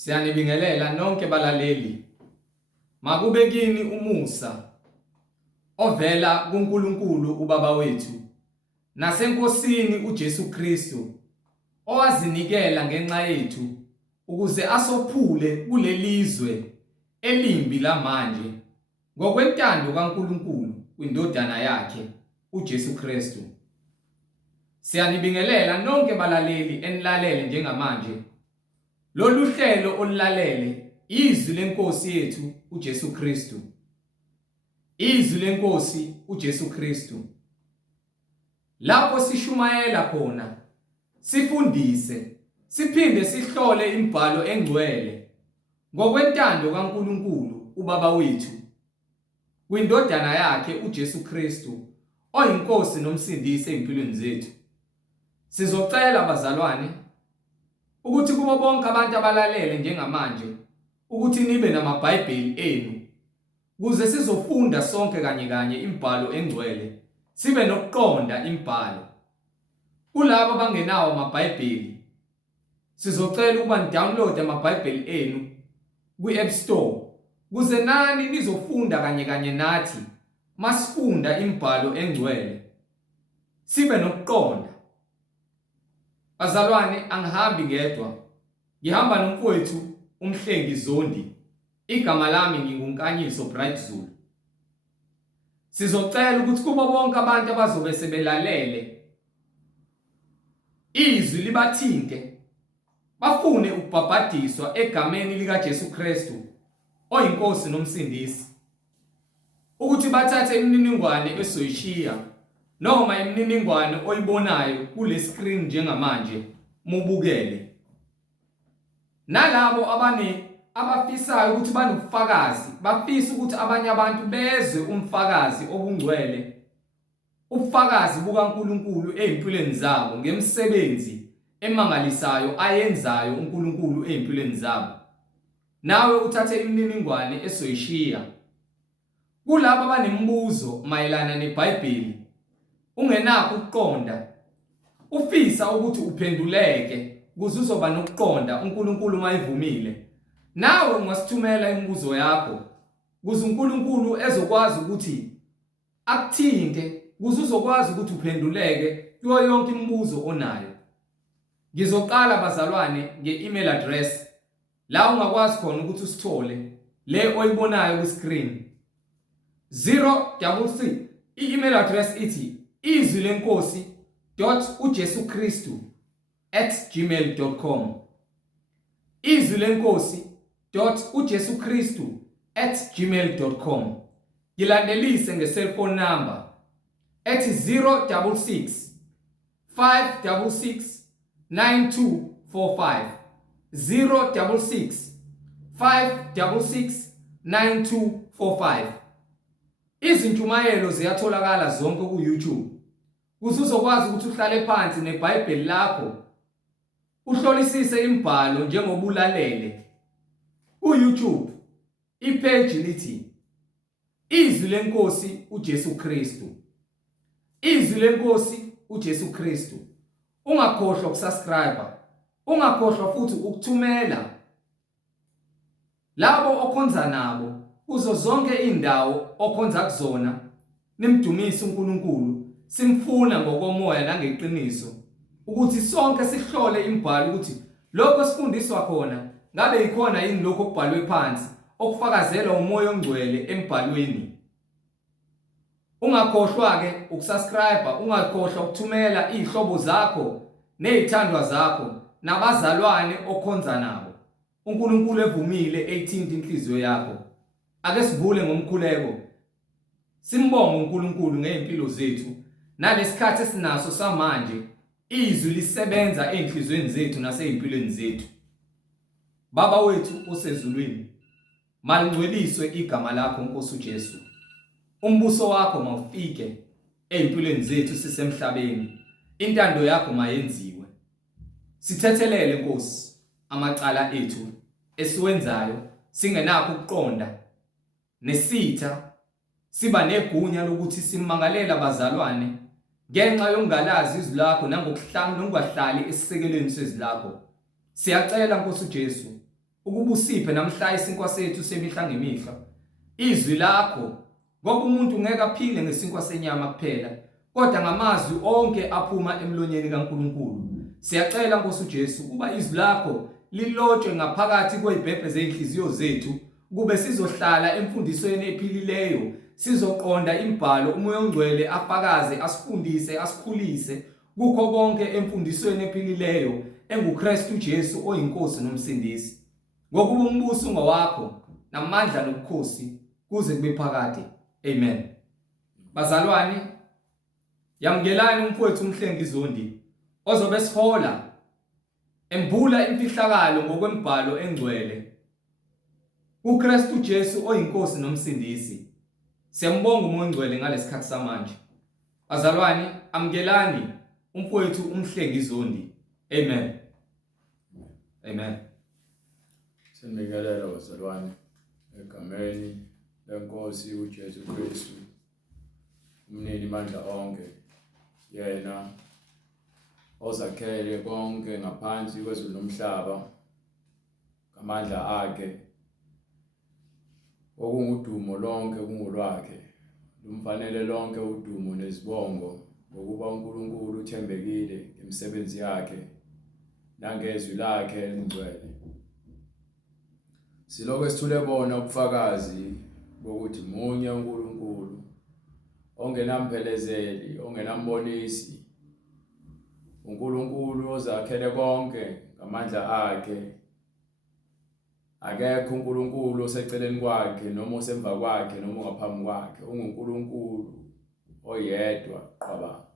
Siyanibingelela nonke balaleli. Makube kini umusa ovela kuNkulunkulu uBaba wethu naseNkosini uJesu Kristu owazinikela ngenxa yethu ukuze asophule kulelizwe elimbi lamanje ngokwentando kaNkulunkulu kwindodana yakhe uJesu Kristu. Siyanibingelela nonke balaleli enilalele njengamanje. Lolu hlelo olulalele izwi lenkosi yethu uJesu Kristu. Izwi lenkosi uJesu Kristu. Lapho sishumayela khona, sifundise, siphinde sihlole imibhalo engcwele ngokwentando kaNkulunkulu uBaba wethu kwindodana yakhe uJesu Kristu oyinkosi nomsindisi empilweni zethu. Sizocela bazalwane ukuthi kubo bonke abantu abalalele njengamanje ukuthi nibe namaBhayibheli enu ukuze sizofunda sonke kanye imibhalo engcwele, sibe nokuqonda imibhalo. Kulabo abangenawo amaBhayibheli, sizocela ukuba ni-download amaBhayibheli enu kwi-App Store ukuze nani nizofunda kanye nathi masifunda imibhalo engcwele, sibe nokuqonda. Bazalwane, angihambi ngedwa, ngihamba nomfowethu uMhlengi Zondi. Igama lami nginguYeqiniso Bright Zulu. Sizocela ukuthi kubo bonke abantu abazobe sebelalele izwi libathinte, bafune ukubhabhadiswa egameni likaJesu Kristu oyinkosi nomsindisi, ukuthi bathathe imininingwane esoyishiya noma imininingwane oyibonayo kule screen njengamanje mubukele. Nalabo abafisayo ukuthi banobufakazi, bafisa ukuthi abanye abantu bezwe umfakazi obungcwele, ubufakazi bukaNkulunkulu ezimpilweni zabo ngemisebenzi emangalisayo ayenzayo uNkulunkulu ezimpilweni zabo. Nawe uthathe imininingwane esoyishiya. Kulabo abanemibuzo mayelana neBhayibheli, ungenakho ukuqonda, ufisa ukuthi uphenduleke ukuze uzoba nokuqonda uNkulunkulu mayivumile, nawe ungasithumela imibuzo yakho ukuze uNkulunkulu ezokwazi ukuthi akuthinte, ukuze uzokwazi ukuthi uphenduleke kuyo yonke imibuzo onayo. Ngizoqala bazalwane nge-email address la ungakwazi khona ukuthi usithole, le oyibonayo ku screen. 033 i-email address ithi izwilenkosi.ujesukristu@gmail.com. izwilenkosi.ujesukristu@gmail.com. Ngilandelise nge-cellphone number ethi 066 566 9245. 066 566 9245. Izintshumayelo ziyatholakala zonke ku-YouTube. Ukuze uzokwazi ukuthi uhlale phansi neBhayibheli lakho uhlolisise imibhalo njengoba ulalele. Ku-YouTube ipage lithi Izwi lenkosi uJesu Kristu. Izwi lenkosi uJesu Kristu. Ungakhohlwa ukusubscribe, ungakhohlwa futhi ukuthumela labo okhonza nabo kuzo zonke indawo okhonza kuzona. Nimdumise uNkulunkulu, simfuna ngokomoya nangeqiniso ukuthi sonke sihlole imibhalo ukuthi lokho sifundiswa khona ngabe ikhona yini lokho okubhalwe phansi okufakazela umoya ongcwele emibhalweni. Ungakhohlwa ke ukusubscribe, ungakhohlwa ukuthumela izihlobo zakho nezithandwa zakho nabazalwane okhonza nabo. uNkulunkulu evumile eyithinta inhliziyo yakho. Ake sivule ngomkhuleko, simbonge uNkulunkulu ngeimpilo zethu nalesikhathi esinaso samanje. Izwi lisebenza enhlizweni zethu nasezimpilweni zethu. Baba wethu osezulwini, malingcweliswe igama lakho Nkosi uJesu. Umbuso wakho mawufike ezimpilweni zethu sisemhlabeni. Intando yakho mayenziwe. Sithethelele Nkosi amacala ethu esiwenzayo singenakho ukuqonda nesitha, siba negunya lokuthi simangalela abazalwane ngenxa yongalazi izwi lakho nangokuhlanga nokungahlali esisekelweni sezwi lakho. Siyacela Nkosi uJesu ukuba usiphe namhla isinkwa sethu semihla ngemihla. Izwi lakho ngoba umuntu ngeke aphile ngesinkwa senyama kuphela, kodwa ngamazwi onke aphuma emlonyeni kaNkulunkulu. Siyacela Nkosi uJesu ukuba izwi lakho lilotshwe ngaphakathi kwezibhebhe zenhliziyo zethu, kube sizohlala emfundisweni ephilileyo, sizoqonda imibhalo, umoya ongcwele afakaze, asifundise, asikhulise kukho konke emfundisweni ephilileyo enguKristu Jesu oyinkosi nomsindisi. Ngokuba umbuso ungowakho namandla nobukhosi kuze kube phakade. Amen. Bazalwane, yamukelani umfowethu uMhlengi Zondi ozobe sihola embula imfihlakalo ngokwemibhalo engcwele uKristu Jesu oyinkosi nomsindisi. Siyambonga umoya ongcwele ngalesikhathi samanje. Bazalwane, amukelani umfowethu uMhlengi Zondi. Amen. Amen. Sinibingelela bazalwane egameni lenkosi uJesu Kristu, umnini mandla onke, yena ozakhele konke ngaphansi kwezulu nomhlaba ngamandla akhe, okungudumo lonke kungolwakhe, lumfanele lonke udumo nezibongo, ngokuba uNkulunkulu uthembekile ngemisebenzi yakhe nangezwi lakhe elingcwele. Silokho sithule bona ubufakazi bokuthi munye uNkulunkulu ongenamphelezeli, ongenambonisi, uNkulunkulu ozakhele konke ngamandla akhe. Akekho uNkulunkulu oseceleni kwakhe noma osemva kwakhe noma ngaphambi kwakhe, unguNkulunkulu oyedwa qaba.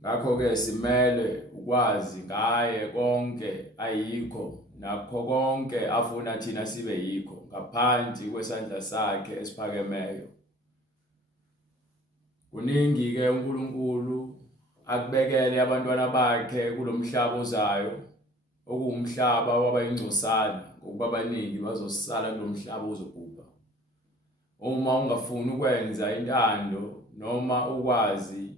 Ngakho-ke simele ukwazi ngaye konke ayikho nakho konke afuna thina sibe yikho ngaphansi kwesandla sakhe esiphakemeyo. Kuningi-ke uNkulunkulu akubekele abantwana bakhe kulomhlaba ozayo, okuwumhlaba wabayingcosana, ngokuba abaningi bazosala kulomhlaba ozobhubha. Uma ungafuni ukwenza intando noma ukwazi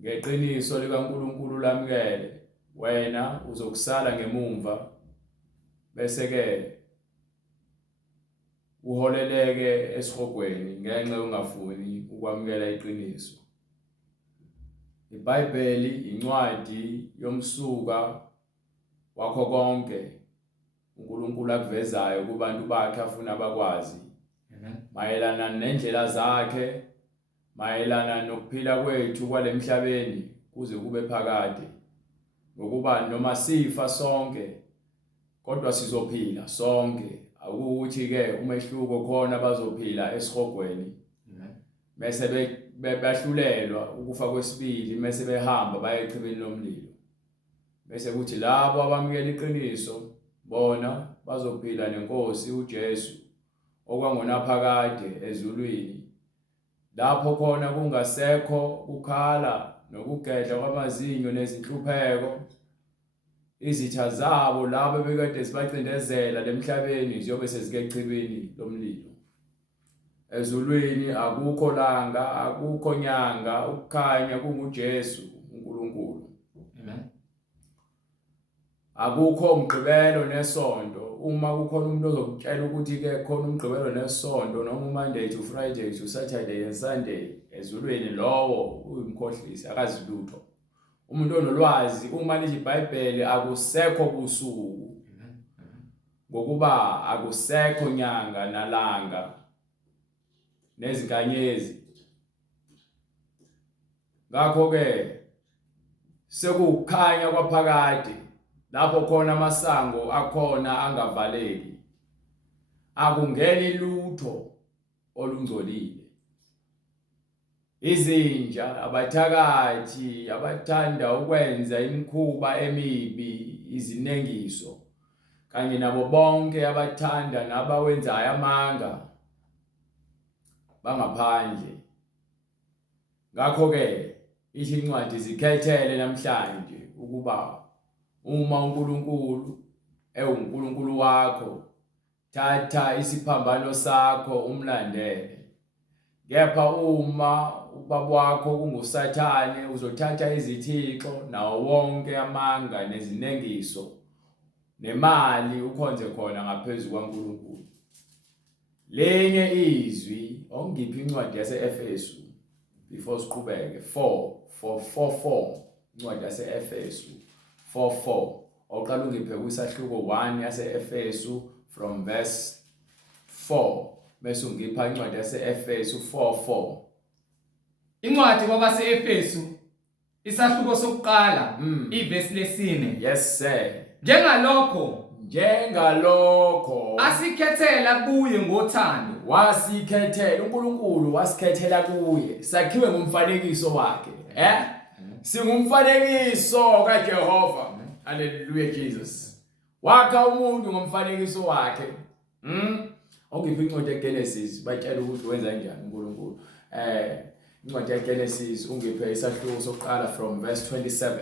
ngeqiniso likaNkulunkulu lamukele, wena uzokusala ngemumva, bese-ke uholeleke esihogweni ngenxa ungafuni ukwamukela iqiniso. IBhayibheli incwadi yomsuka wakho konke uNkulunkulu akuvezayo kubantu bakhe afuna bakwazi mayelana nendlela zakhe, mayelana nokuphila kwethu kwalemhlabeni kuze kube phakade, ngokuba noma sifa sonke kodwa sizophila sonke. Akukuthi-ke umehluko khona bazophila esihogweni bese behlulelwa ukufa kwesibili, bese behamba baye echibini lomlilo, bese kuthi labo abamukela iqiniso bona bazophila nenkosi uJesu okwangonaphakade ezulwini, lapho khona kungasekho ukukhala nokugedla kwamazinyo nezinhlupheko. Izitha zabo labo bekade sibacindezela lemhlabeni ziyobe sezike echibini lomlilo. Ezulwini akukho langa, akukho nyanga, ukukhanya kunguJesu uNkulunkulu. Amen. Akukho umgqibelo nesonto. Uma kukhona umuntu ozokutshela ukuthi-ke khona umgqibelo nesonto noma uMonday to Friday to Saturday and Sunday ezulwini, lowo uyimkhohlisi, akazi lutho. Umuntu onolwazi uma lithi iBhayibheli akusekho busuku, ngokuba akusekho nyanga nalanga nezinkanyezi. Ngakho-ke sekukhanya kwaphakade, lapho khona amasango akhona angavaleki, akungeni lutho olungcolile. Izinja, abathakathi, abathanda ukwenza imikhuba emibi, izinengiso, kanye nabo bonke abathanda nabawenzayo amanga bangaphandle. Ngakho-ke ithi incwadi zikhethele namhlanje ukuba uma uNkulunkulu ewuNkulunkulu wakho, thatha isiphambano sakho umlandele. Kepha uma ubaba wakho kunguSathane, uzothatha izithixo nawo wonke amanga nezinengiso nemali ukhonze khona ngaphezulu kwaNkulunkulu. Lenye izwi ongiphi incwadi yase-Efesu before siqhubeke 4:4 incwadi yase-Efesu 4:4 oqala ungiphe kwisahluko 1 yase-Efesu from verse 4 bese ungipha incwadi yase-Efesu 4:4. Incwadi kwabase-Efesu isahluko sokuqala ivesi lesine. Yes sir. Njengalokho asikhethela kuye ngothando. Wasikhethela uNkulunkulu wasikhethela kuye. Sakhiwe ngomfanekiso wakhe. Singumfanekiso kaJehova. Hallelujah Jesus. Wakha umuntu ngomfanekiso wakhe. Ongiphi incwadi yeGenesis batshela ukuthi wenza kanjani uNkulunkulu. Incwadi yeGenesis ungiphe isahluko sokuqala from verse 27.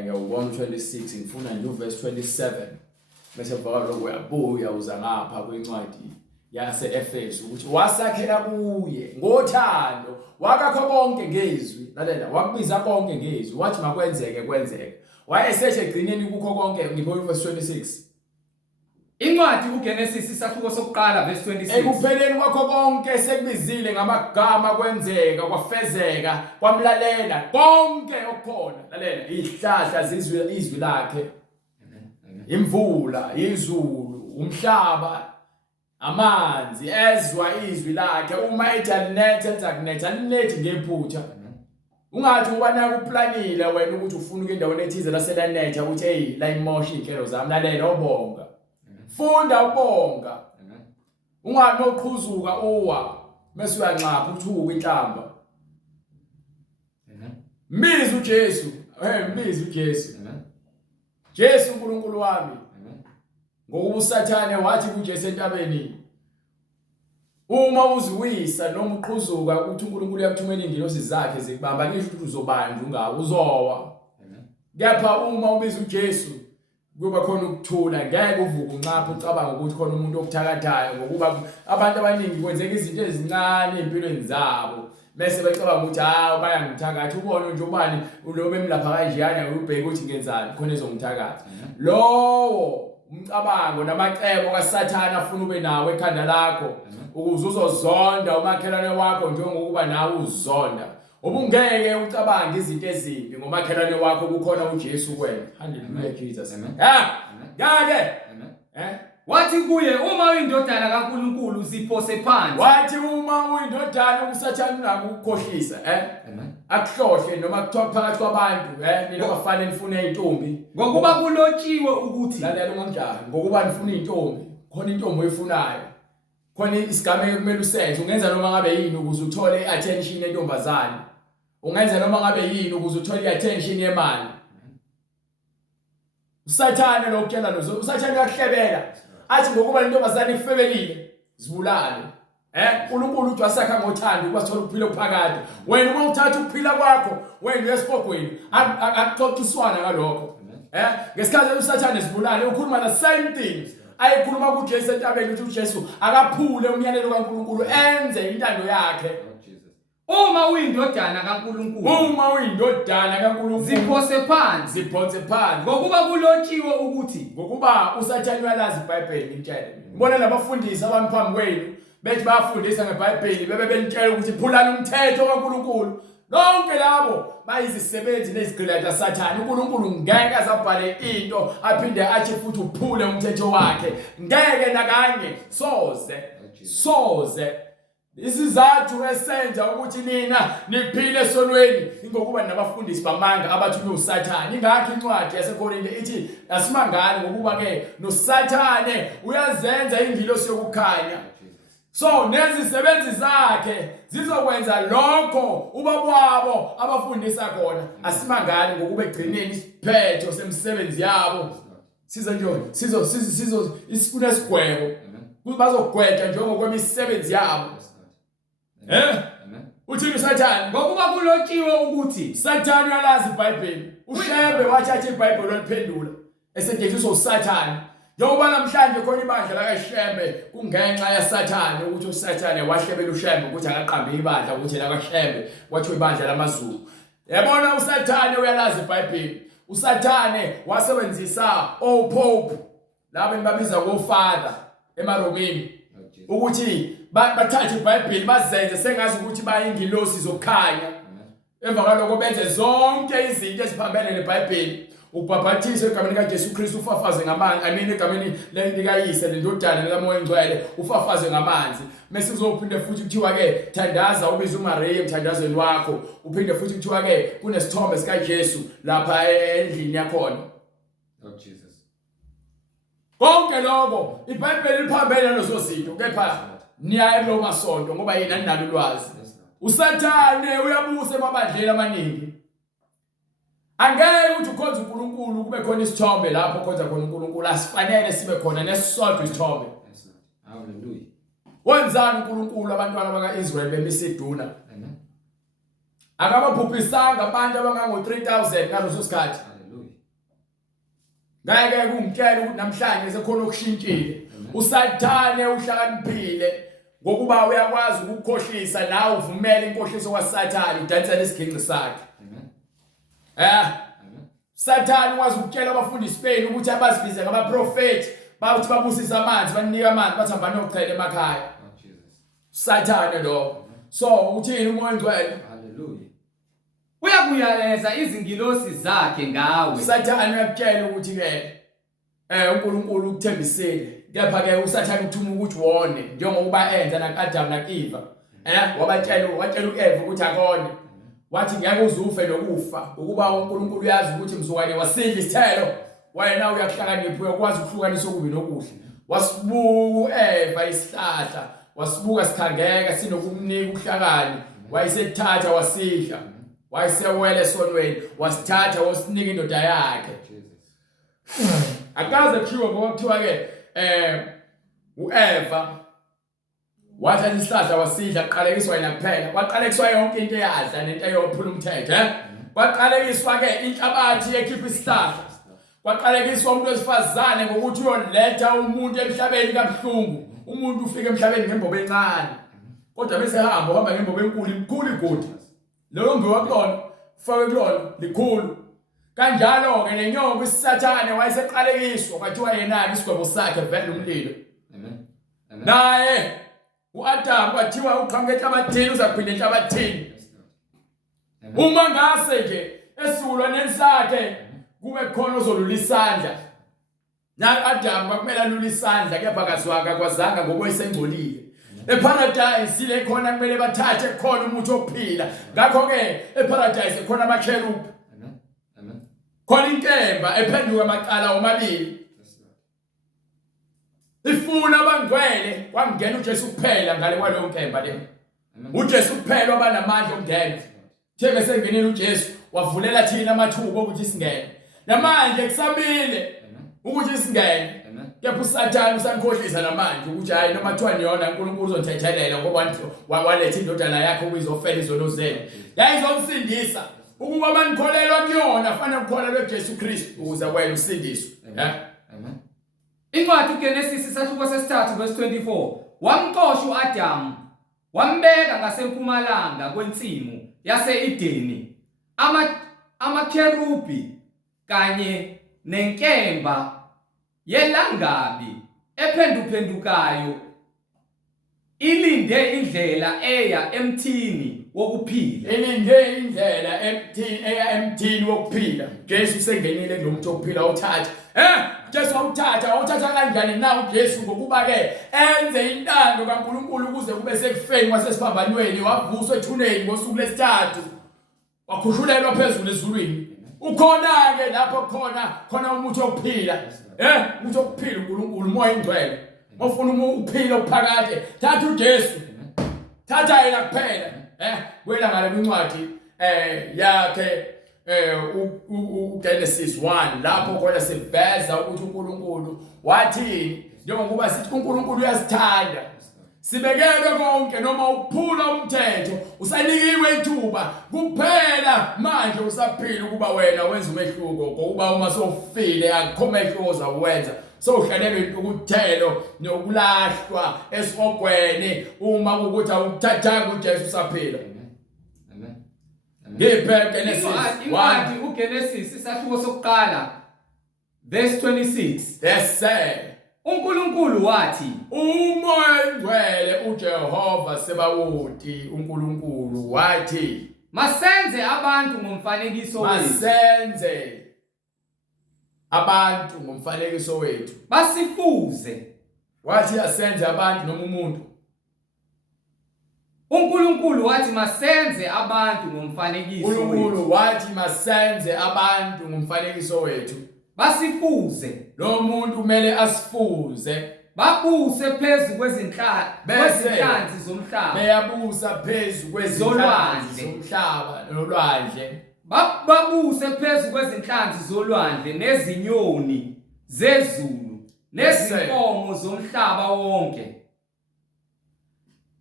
Ngiyawubona 26 ngifuna nje verse 27 bese bhaka lokho uyabuya uza ngapha kwincwadi yase-Efesu ukuthi wasakhela kuye ngothando wakakho konke ngezwi lalela wakubiza konke ngezwi wathi makwenzeke kwenzeke wayeseshe egcineni kukho konke ngibona verse 26. Incwadi kuGenesis isahluko sokuqala verse 26. Ekupheleni kwakho konke sekubizile ngamagama kwenzeka kwafezeka kwamlalela konke okukhona lalela izihlahla zizwe izwi lakhe imvula izulu umhlaba amanzi ezwa izwi lakhe uma ethi anethi ngephutha ungathi ubana kuplanile wena ukuthi ufuna ukuya endaweni ethize laselanetha ukuthi hey la imosha inhlelo zami lalela obonga funda ubonga ungathi noqhuzuka uwa bese uyanxapha uthuka inhlamba mbiza uJesu mbiza uJesu Jesu uNkulunkulu wami ngokuba uSathane wathi kuJesu entabeni uma uziwisa noma uqhuzuka uthi uNkulunkulu uyakuthumela ingilosi zakhe zikubamba ngisho ukuthi uzobanjwa ungabe uzowa kepha uma ubiza uJesu kuba khona ukuthula ngeke uvuke unxapha ucabanga ukuthi khona umuntu okuthakathayo ngokuba abantu abaningi kwenzeka izinto ezincane empilweni zabo bese becabanga ukuthi bayangithakatha ubone nje ubani ulobe emlapha kanjeyana ubheke ukuthi ngenzani khona ezongithakatha lowo umcabango namacebo kaSathane afuna ube nawe ekhanda lakho ukuze uzozonda umakhelwane wakho njengokuba nawe uzonda ubungeke ucabange izinto ezimbi ngomakhelwane wakho kukhona uJesu kuwena. Hallelujah Jesus. Amen. Ngake wathi kuye uma uyindodana kaNkulunkulu ziphose phansi. Wathi uma uyindodana uSathane unakukhohlisa akuhlohle noma kuthiwa phakathi kwabantu nina bafana nifuna izintombi ngokuba kulotshiwe ukuthi lalela unganjani ngokuba nifuna izintombi khona intombi oyifunayo khona isigameko kumele usenze ungenza noma ngabe yini ukuze uthole iattention yentombazane ungenza noma ngabe yini ukuze uthole iattention yemali. uSathane lokutshela lo uSathane uyahlebela athi ngokuba intombazane ifebelile zibulale uNkulunkulu uthi wasakha ngothando ukuba sithola ukuphila okuphakade wena uma uthatha ukuphila kwakho wena uyesibhogweni akuxoxiswana ngalokho ngesikhathi uSathane zibulale ukhuluma the same thing ayikhuluma kuJesu entabeni ukuthi uJesu akaphule umyalelo kaNkulunkulu enze intando yakhe. Uma uyindodana kaNkulunkulu ziphose phansi ngokuba kulotshiwe ukuthi ngokuba uSathane uyalazi iBhayibheli ngitshela ngibona labafundisi abami phambi kwenu bethi bayafundisa ngeBhayibheli bebe belitshela ukuthi phulani umthetho kaNkulunkulu lonke labo bayizisebenzi nezigqila kaSathane. uNkulunkulu ngeke azabhale into aphinde athi futhi uphule umthetho wakhe ngeke nakanye soze isizathu esenza ukuthi nina niphile esonweni ingokuba nabafundisi bamanga abathi uSathane. Ingakho incwadi yaseKorinte ithi asimangani ngokuba ke noSathane uyazenza ingilosi yokukhanya so nezisebenzi zakhe zizokwenza lokho ubabwabo abafundisa khona. Asimangani ngokuba egcineni isiphetho semsebenzi yabo siza nje isifuna sigwebo bazogwetha njengokwemisebenzi yabo. Uthini uSathane ngokuba kulotshiwe ukuthi Sathane uyalazi iBhayibheli ushebe wathatha iBhayibheli oliphendula esetshenziswa uSathane njengoba namhlanje khona ibandla lakaShembe kungenxa yaSathane ukuthi uSathane wahlebela uShembe ukuthi akaqambe ibandla ukuthi lakaShembe wathi ibandla lamaZulu. Yabona uSathane uyalazi iBhayibheli uSathane wasebenzisa oPope laba enbabiza ngoFather emaromini ukuthi bathathe iBhayibheli bazenze sengazi ukuthi bayingilosi zokukhanya. Emva kwalokho benze zonke izinto eziphambene neBhayibheli, ukubhabhathisa egameni kaJesu Kristu, ufafaze ngamanzi, egameni likaYise lendodana likaMoya Engcwele, ufafaze ngamanzi. Mase kuzophinde futhi kuthiwa ke thandaza ubize uMaria emthandazweni wakho, uphinde futhi kuthiwa ke kunesithombe sikaJesu lapha endlini yakhona. Oh Jesus. Konke lokho iBhayibheli liphambene lezo zinto, kepha niya kulo masonto ngoba yena ninalo ulwazi. uSathane uyabusa emabandleni amaningi. Angeke uthi ukhonza uNkulunkulu kube khona isithombe lapho khonza khona uNkulunkulu, asifanele sibe khona nesisodwa isithombe. Hallelujah. Wenzani uNkulunkulu abantwana bakaIsrael bemiseduna? Akababhubhisanga abantu abangango 3000 ngaleso sikhathi. Ngeke kungitshela ukuthi namhlanje sekhona okushintshile. uSathane uhlakaniphile ngokuba uyakwazi ukukhohlisa, nawe uvumele inkohliso kaSathane udansela isiginci sakhe. Sathane wazi ukutshela abafundisi benu ukuthi abazibize ngabaprofeti bathi babusisa amanzi, banika amanzi, bathi hamba nochela emakhaya. Sathane lo. So uthini uMoya Engcwele? Hallelujah. Uyakuyaleza izingilosi zakhe ngawe. Sathane uyakutshela ukuthi ke uNkulunkulu ukuthembisile, kepha ke uSathane uthuma ukuthi wone njengoba enza nakuAdam nakuEva. Watshela uEva ukuthi akone. Wathi ngeke uzufe nokufa ukuba uNkulunkulu uyazi ukuthi mzukwane wasidla isithelo, wena uyakuhlakanipha, uyakwazi ukuhlukanisa okubi nokuhle. Wasibuka uEva isihlahla, wasibuka sikhangeka sinokumnika uhlakani, wayisethatha wasidla, wayisewele esonweni, wasithatha wasinika indoda yakhe. Akaze kuthiwa ngoba kuthiwa ke uEva wathatha isihlahla wasidla, aqalekiswa yena kuphela, kwaqalekiswa yonke into eyadla nento eyophula umthetho. Kwaqalekiswa ke inhlabathi ekhipha isihlahla, kwaqalekiswa umuntu wesifazane ngokuthi uyoletha umuntu emhlabeni kabuhlungu. Umuntu ufika emhlabeni ngembobo encane, kodwa bese uhamba ngembobo enkulu, inkulu igodi. Lelo mbiwa kulona ufake kulona likhulu. Kanjalo ke nenyoka uSathane wayeseqalekiswa, kwathiwa yena isigwebo sakhe vele umlilo. Naye uAdam kwathiwa uqhamuke enhlabathini uzakuphinda enhlabathini. Uma ngase nje esulwaneni sakhe kube khona ozolula isandla, nakuAdam kwakumele alule isandla, kepha akakwazanga ngokwesengcolile. EParadise ile khona kumele bathathe khona umuntu ophila. Ngakho ke eParadise khona amakherubhi, khona inkemba ephenduka amaqala omabili. Ifuna abangcwele kwangena uJesu kuphela ngale kwalo nkemba le. uJesu kuphela abanamandla okungena. Theke sengenile uJesu wavulela thina amathuba ukuthi singene. Namanje kusabile ukuthi singene. Kepha uSathane usankhohlisa namanje ukuthi hayi noma kuthiwa niyona uNkulunkulu uzonthethelela ngoba waletha indodana yakhe ukuzofela izono zenu. Yayizomsindisa ukuba abanikholelwa kuyona fanele ukholelwe kuJesu Kristu ukuze wena usindiswe. Amen. Incwadi uGenesis isahluko sesithathu verse 24. Wamxosha uAdam, wambeka ngasempumalanga kwensimu yase-Edeni. Amakherubi kanye nenkemba yelangabi ephenduphendukayo ilinde indlela eya emthini wokuphila. Ilinde indlela eya emthini wokuphila. Jesu sengenile kulomuntu wokuphila uthatha. Jesu awuthatha kanjani na uJesu ngokuba ke enze intando kaNkulunkulu ukuze kube sekufeni wasesiphambanweni, wavuswa ethuneni ngosuku lesithathu, wakhushulelwa phezulu ezulwini. Ukhona ke lapho khona umuntu wokuphila. Umuntu wokuphila uNkulunkulu uMoya Engcwele. Ofuna ukuphila okuphakade, thatha uJesu. Thatha yena kuphela. Wela ngale kwincwadi yakhe uGenesis 1 lapho khona siveza ukuthi uNkulunkulu wathini, njengoba sithi uNkulunkulu uyasithanda. Sibekelwe konke noma ukuphula umthetho, usanikiwe ithuba kuphela manje usaphila ukuba wena wenza umehluko, ngoba uma sofile akukho mehluko ozawenza. Sowuhlalelwe ukuthelo nokulahlwa esifogweni uma ukuthi awuthathanga uJesu usaphila. ngiphe Genesis 1 incwadi uGenesis isahluko sokuqala verse 26. let's say uNkulunkulu wathi umoya engcwele uJehova Sebawoti uNkulunkulu wathi masenze abantu ngomfanekiso wethu masenze abantu ngomfanekiso wethu basifuze. wathi asenze abantu noma umuntu uNkulunkulu wathi masenze abantu ngomfanekiso wethu uNkulunkulu wathi masenze abantu ngomfanekiso wethu basifuze. lo muntu kumele asifuze babuse phezulu kwezinhlanzi zomhlaba beyabusa phezulu kwezinhlanzi zomhlaba nolwandle babuse phezulu kwezinhlanzi zolwandle nezinyoni zezulu nezinkomo zomhlaba wonke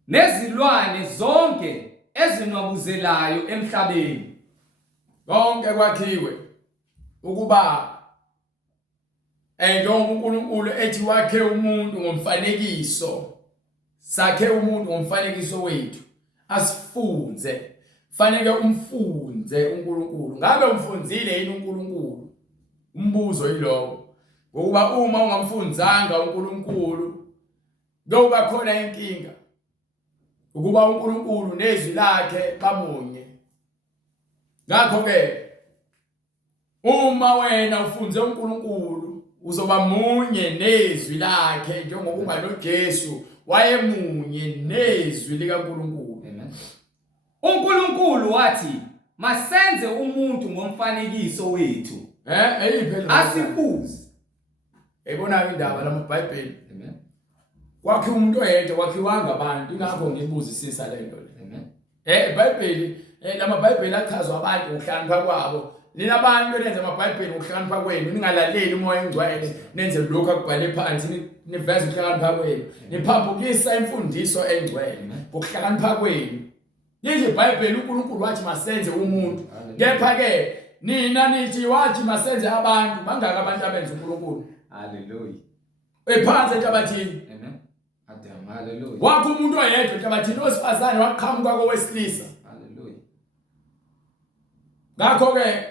nezilwane zonke ezinwabuzelayo emhlabeni. konke kwakhiwe ukuba njengoba uNkulunkulu ethi wakhe umuntu ngomfanekiso sakhe umuntu ngomfanekiso wethu asifunze fanele umfunze uNkulunkulu. Ngabe umfunzile yini uNkulunkulu? Umbuzo yilowo. Ngokuba uma ungamfunzanga uNkulunkulu kuyoba khona inkinga. Ukuba uNkulunkulu nezwi lakhe bamunye. Ngakho ke uma wena ufunze uNkulunkulu uzoba munye nezwi lakhe njengoba noJesu wayemunye nezwi likaNkulunkulu. Amen. uNkulunkulu wathi masenze umuntu ngomfanekiso wethu eyiphela asifuze. Ebona indaba lamaBhayibheli. Amen. Kwakhe umuntu oyedwa kwakhiwanga abantu ingakho ngibuzisisa lento le. Amen. iBhayibheli lamaBhayibheli achazwa abantu ngokuhlakanipha kwabo. Nina abantu nenze amaBhayibheli ngokuhlakanipha kwenu ningalaleli umoya engcwele nenze lokho akubhale phansi niveze ukuhlakanipha kwenu niphaphukisa imfundiso engcwele ngokuhlakanipha kwenu. Yini iBhayibheli uNkulunkulu wathi masenze umuntu kepha ke nina nithi wathi masenze abantu bangaka abantu abenza uNkulunkulu. Hallelujah. Ephansi enhlabathini. Amen. Adam, hallelujah. Wakho umuntu oyedwa enhlabathini osifazane waqhamuka kowesilisa. Hallelujah. Ngakho ke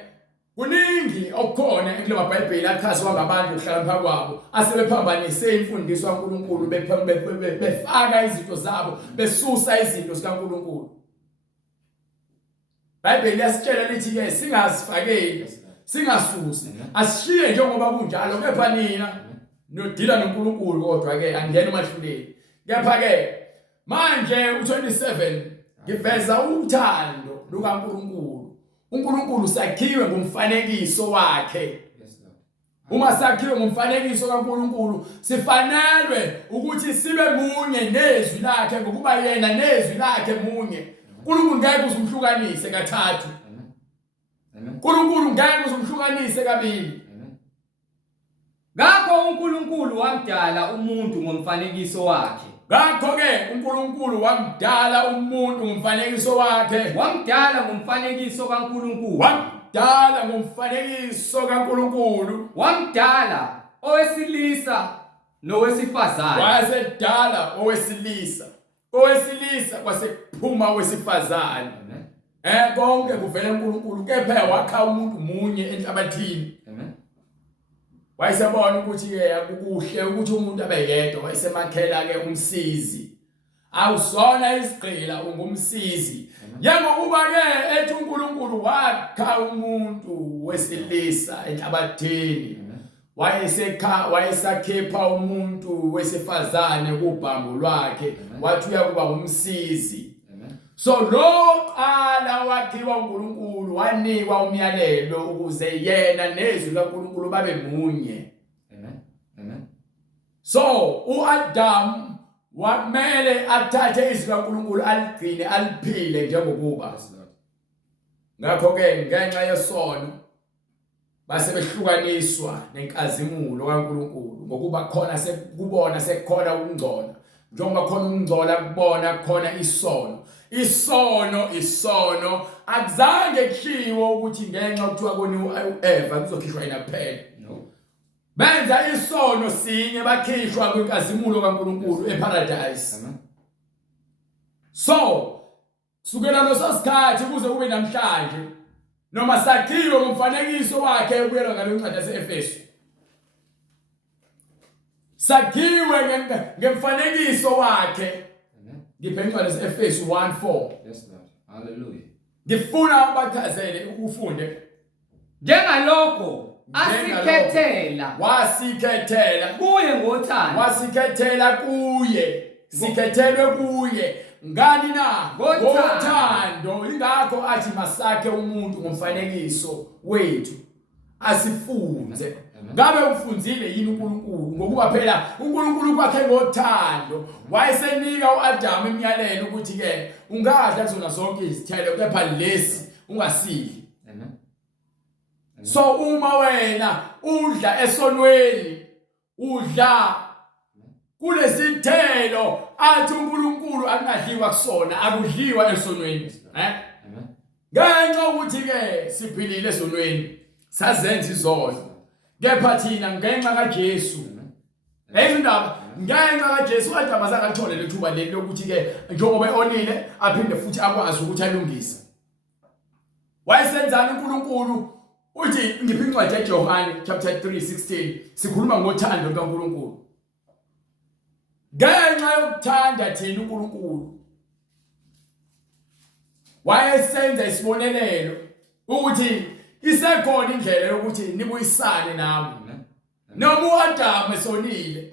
kuningi okukhona ekule maBhayibheli achazwa ngabantu ukuhlakanipha kwabo asebephambanise imfundiso kaNkulunkulu befaka izinto zabo besusa izinto zikaNkulunkulu. iBhayibheli yasitshela lithi ke singazifakeli singasusi asishiye njengoba kunjalo kepha nina nodila noNkulunkulu kodwa ke angena emahluleli. Kepha ke manje u27 ngiveza uthando lukaNkulunkulu. uNkulunkulu sakhiwe ngomfanekiso wakhe. Uma sakhiwe ngomfanekiso kaNkulunkulu sifanelwe ukuthi sibe munye nezwi lakhe ngokuba yena nezwi lakhe munye. uNkulunkulu ngeke uzumhlukanise kathathu. Amen. uNkulunkulu ngeke uzumhlukanise kabili. Ngakho uNkulunkulu wamdala umuntu ngomfanekiso wakhe. Ngakho ke uNkulunkulu wamdala umuntu ngomfanekiso wakhe. Wamdala ngomfanekiso kaNkulunkulu. Wamdala ngomfanekiso kaNkulunkulu. Wamdala owesilisa nowesifazane. Wasedala owesilisa. Owesilisa kwasekuphuma owesifazane. Konke kuvela uNkulunkulu kepha wakha umuntu munye enhlabathini. Amen. Wayesebona ukuthi ke akukuhle ukuthi umuntu abe yedwa wayesemakhela ke umsizi. Awusona isigqila ungumsizi. Njengokuba ke ethi uNkulunkulu wakha umuntu wesilisa enhlabathini. Wayesakhipha umuntu wesifazane kubhambo lwakhe wathi uyakuba umsizi. So lo qala wakhiwa uNkulunkulu wanikwa umyalelo ukuze yena nezwi laNkulunkulu babe munye. Amen. So uAdam wamele athathe izwi laNkulunkulu aligcine aliphile njengokuba. Ngakho ke ngenxa yesono base behlukaniswa nenkazimulo kaNkulunkulu ngokuba khona sekubona sekukhona ukungcola. Njengoba khona ukungcola kubona khona isono. Isono akuzange kushiwo ukuthi ngenxa kuthiwa koni uEva kuzokhishwa yena kuphela. No. Benza isono sinye bakhishwa kwenkazimulo kaNkulunkulu eparadise. Amen. So sukela nosasikhathi kuze kube namhlanje noma sakhiwe ngomfanekiso wakhe ubuyela ngale ncwadi yase-Efesu sakhiwe ngemfanekiso wakhe ngiphe incwadi yase-Efesu 1:4 Yes Lord. Hallelujah. ngifuna ubachazele ufunde Njengalokho asikhethela wasikhethela kuye ngothando. wasikhethela kuye sikhethelwe kuye ngani na ngothando ingakho athi masakhe umuntu ngomfanekiso wethu asifunze ngabe ufunzile yini uNkulunkulu ngokuba phela uNkulunkulu kwakhe ngothando wayesenika uAdam imiyalelo ukuthi ke ungadla kuzona zonke izithelo kepha lesi ungasidli. So uma wena udla esonweni udla kulesithelo athi uNkulunkulu akungadliwa kusona akudliwa esonweni ngenxa ukuthi ke siphilile esonweni sazenza izono kepha thina ngenxa kaJesu ezindaba ngenxa kaJesu uAdam azangathola lethuba leli lokuthi ke njengoba eonile aphinde futhi akwazi ukuthi alungise wayesenzani uNkulunkulu uthi ngiphi incwadi yaJohane chapter 3:16 sikhuluma ngothando kaNkulunkulu ngenxa yokuthanda thina uNkulunkulu wayesenza isibonelelo ukuthi isekhona indlela yokuthi nibuyisane nami noma uAdam esonile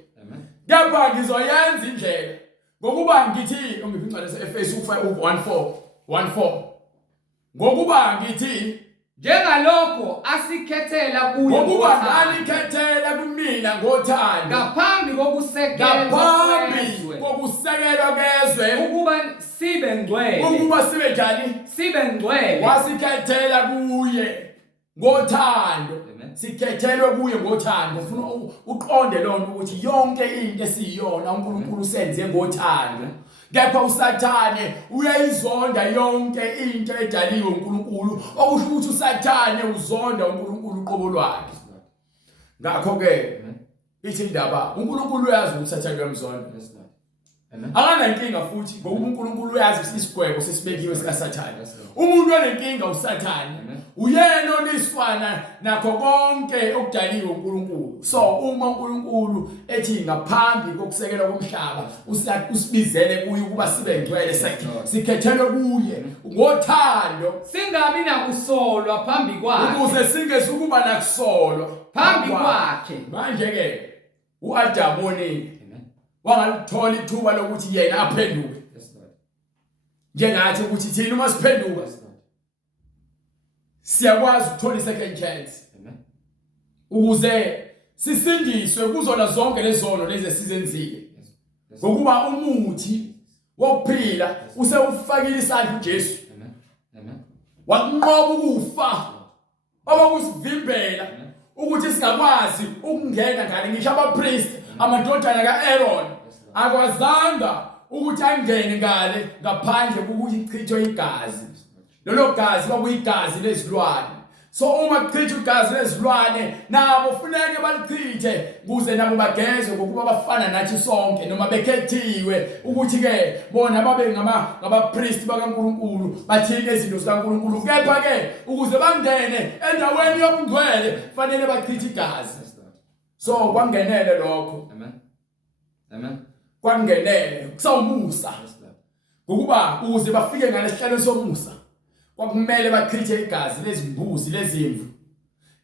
kepha ngizoyenza indlela ngokuba ngithi ngiphi incwadi yase-Efesu 1:4 ngokuba ngithi Njengalokho asikhethela kuye ngokuba ngalikhethela kumina ngothando ngaphambi kokusekelwa kezwe ukuba sibe ngcwele ukuba sibe njani sibe ngcwele wasikhethela kuye ngothando sikhethelwe kuye ngothando ufuna uqonde lonto ukuthi yonke into esiyona uNkulunkulu senze ngothando kepha uSathane uyayizonda yonke into edaliwe uNkulunkulu okusho ukuthi uSathane uzonda uNkulunkulu uqobo lwakhe ngakho ke ithi indaba uNkulunkulu uyazi ukuthi uSathane uyamzonda akanankinga futhi ngoba uNkulunkulu uyazi isigwebo sesibekiwe sikaSathane umuntu onenkinga uSathane uyena oniswana nakho konke okudaliwe uNkulunkulu so uma uNkulunkulu ethi ngaphambi kokusekelwa komhlaba usibizele kuye ukuba sibe ngcwele sikhethelwe kuye ngothando singabi nakusolwa phambi kwakhe ukuze singesukuba nakusolwa phambi kwakhe manje ke uAdam onini wangalithola ithuba lokuthi yena aphenduke njengathi ukuthi thina uma siphenduka siyakwazi ukuthola second chance ukuze sisindiswe kuzona zonke lezono lezi esizenzile ngokuba umuthi wokuphila usewufakile isandla uJesu wakunqoba ukufa obakusivimbela ukuthi singakwazi ukungena ngale ngisho abapriest amadodana kaAaron akwazanga ukuthi angene ngale ngaphandle kokuthi ichithwe igazi lelo gazi bakuyigazi lezilwane so uma kuchithwa igazi lezilwane nabo kufanele balichithe kuze nabo bagezwe ngokuba bafana nathi sonke noma bekhethiwe ukuthi ke bona babe ngabapriest bakaNkulunkulu bathike izinto zikaNkulunkulu kepha ke ukuze bangene endaweni yobungcwele kufanele bachithe igazi so kwangenele lokho amen kwangenele kusawumusa ngokuba ukuze bafike ngalesihlalo somusa kwakumele bachithe igazi lezimbuzi lezimvu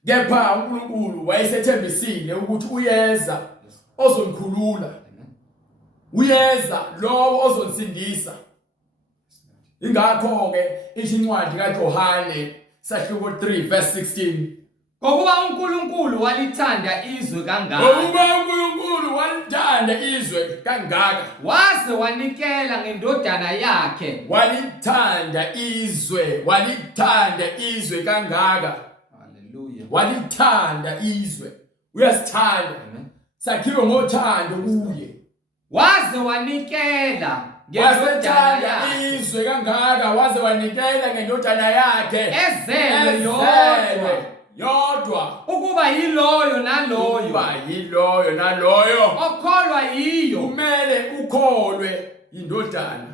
kepha uNkulunkulu wayesethembisile ukuthi uyeza ozonikhulula uyeza lowo ozonisindisa ingakho ke incwadi kaJohane sahluko 3:16 ngokuba uNkulunkulu walithanda izwe kangaka waze wanikela ngendodana yakhe walithanda izwe kangaka haleluya walithanda izwe uyasithanda sakhiwe ngothando kuye waze wanikela izwe kangaka waze wanikela ngendodana yakhe ezelwe yodwa ukuba yiloyo naloyo okholwa yiyo kumele ukholwe indodana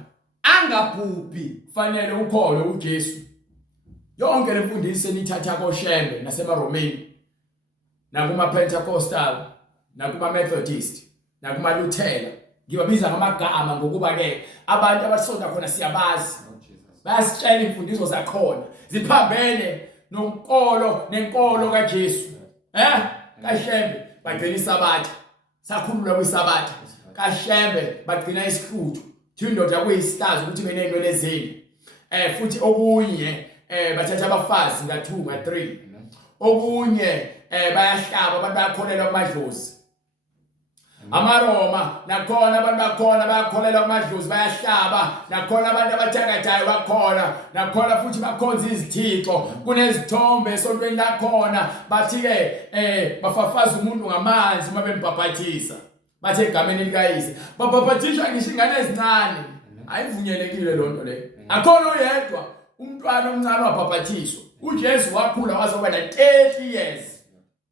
angabhubhi. Fanele ukholwe uJesu. Yonke le mfundiso enithatha koShembe naseMaromeni nakuma Pentecostal nakuma Methodist nakuma Luthela ngibabiza ngamagama ngokuba ke abantu abasonda khona siyabazi bayasitshela imfundiso zakhona ziphambene nenkolo kaJesu kaShembe bagcina isabatha sakhululwa kwisabatha kaShembe bagcina isihluthu thi indoda kuyisitazi ukuthi benento lezeni futhi okunye bathatha abafazi nga 2 nga 3 okunye bayahlaba abantu bayakholelwa kumadlozi amaRoma nakhona abantu bakhona bayakholelwa kumadlozi bayahlaba nakhona abantu abathakathayo bakhona nakhona futhi bakhonza izithixo kunezithombe esontweni lakhona bathi ke bafafaza umuntu ngamanzi uma bembhabhathisa bathe egameni likayise babhabhathisha ngisho ingane ezincane ayivunyelekile lonto le akhona oyedwa umntwana omncane wabhabhathiswa uJesu wakhula wazoba na 30 years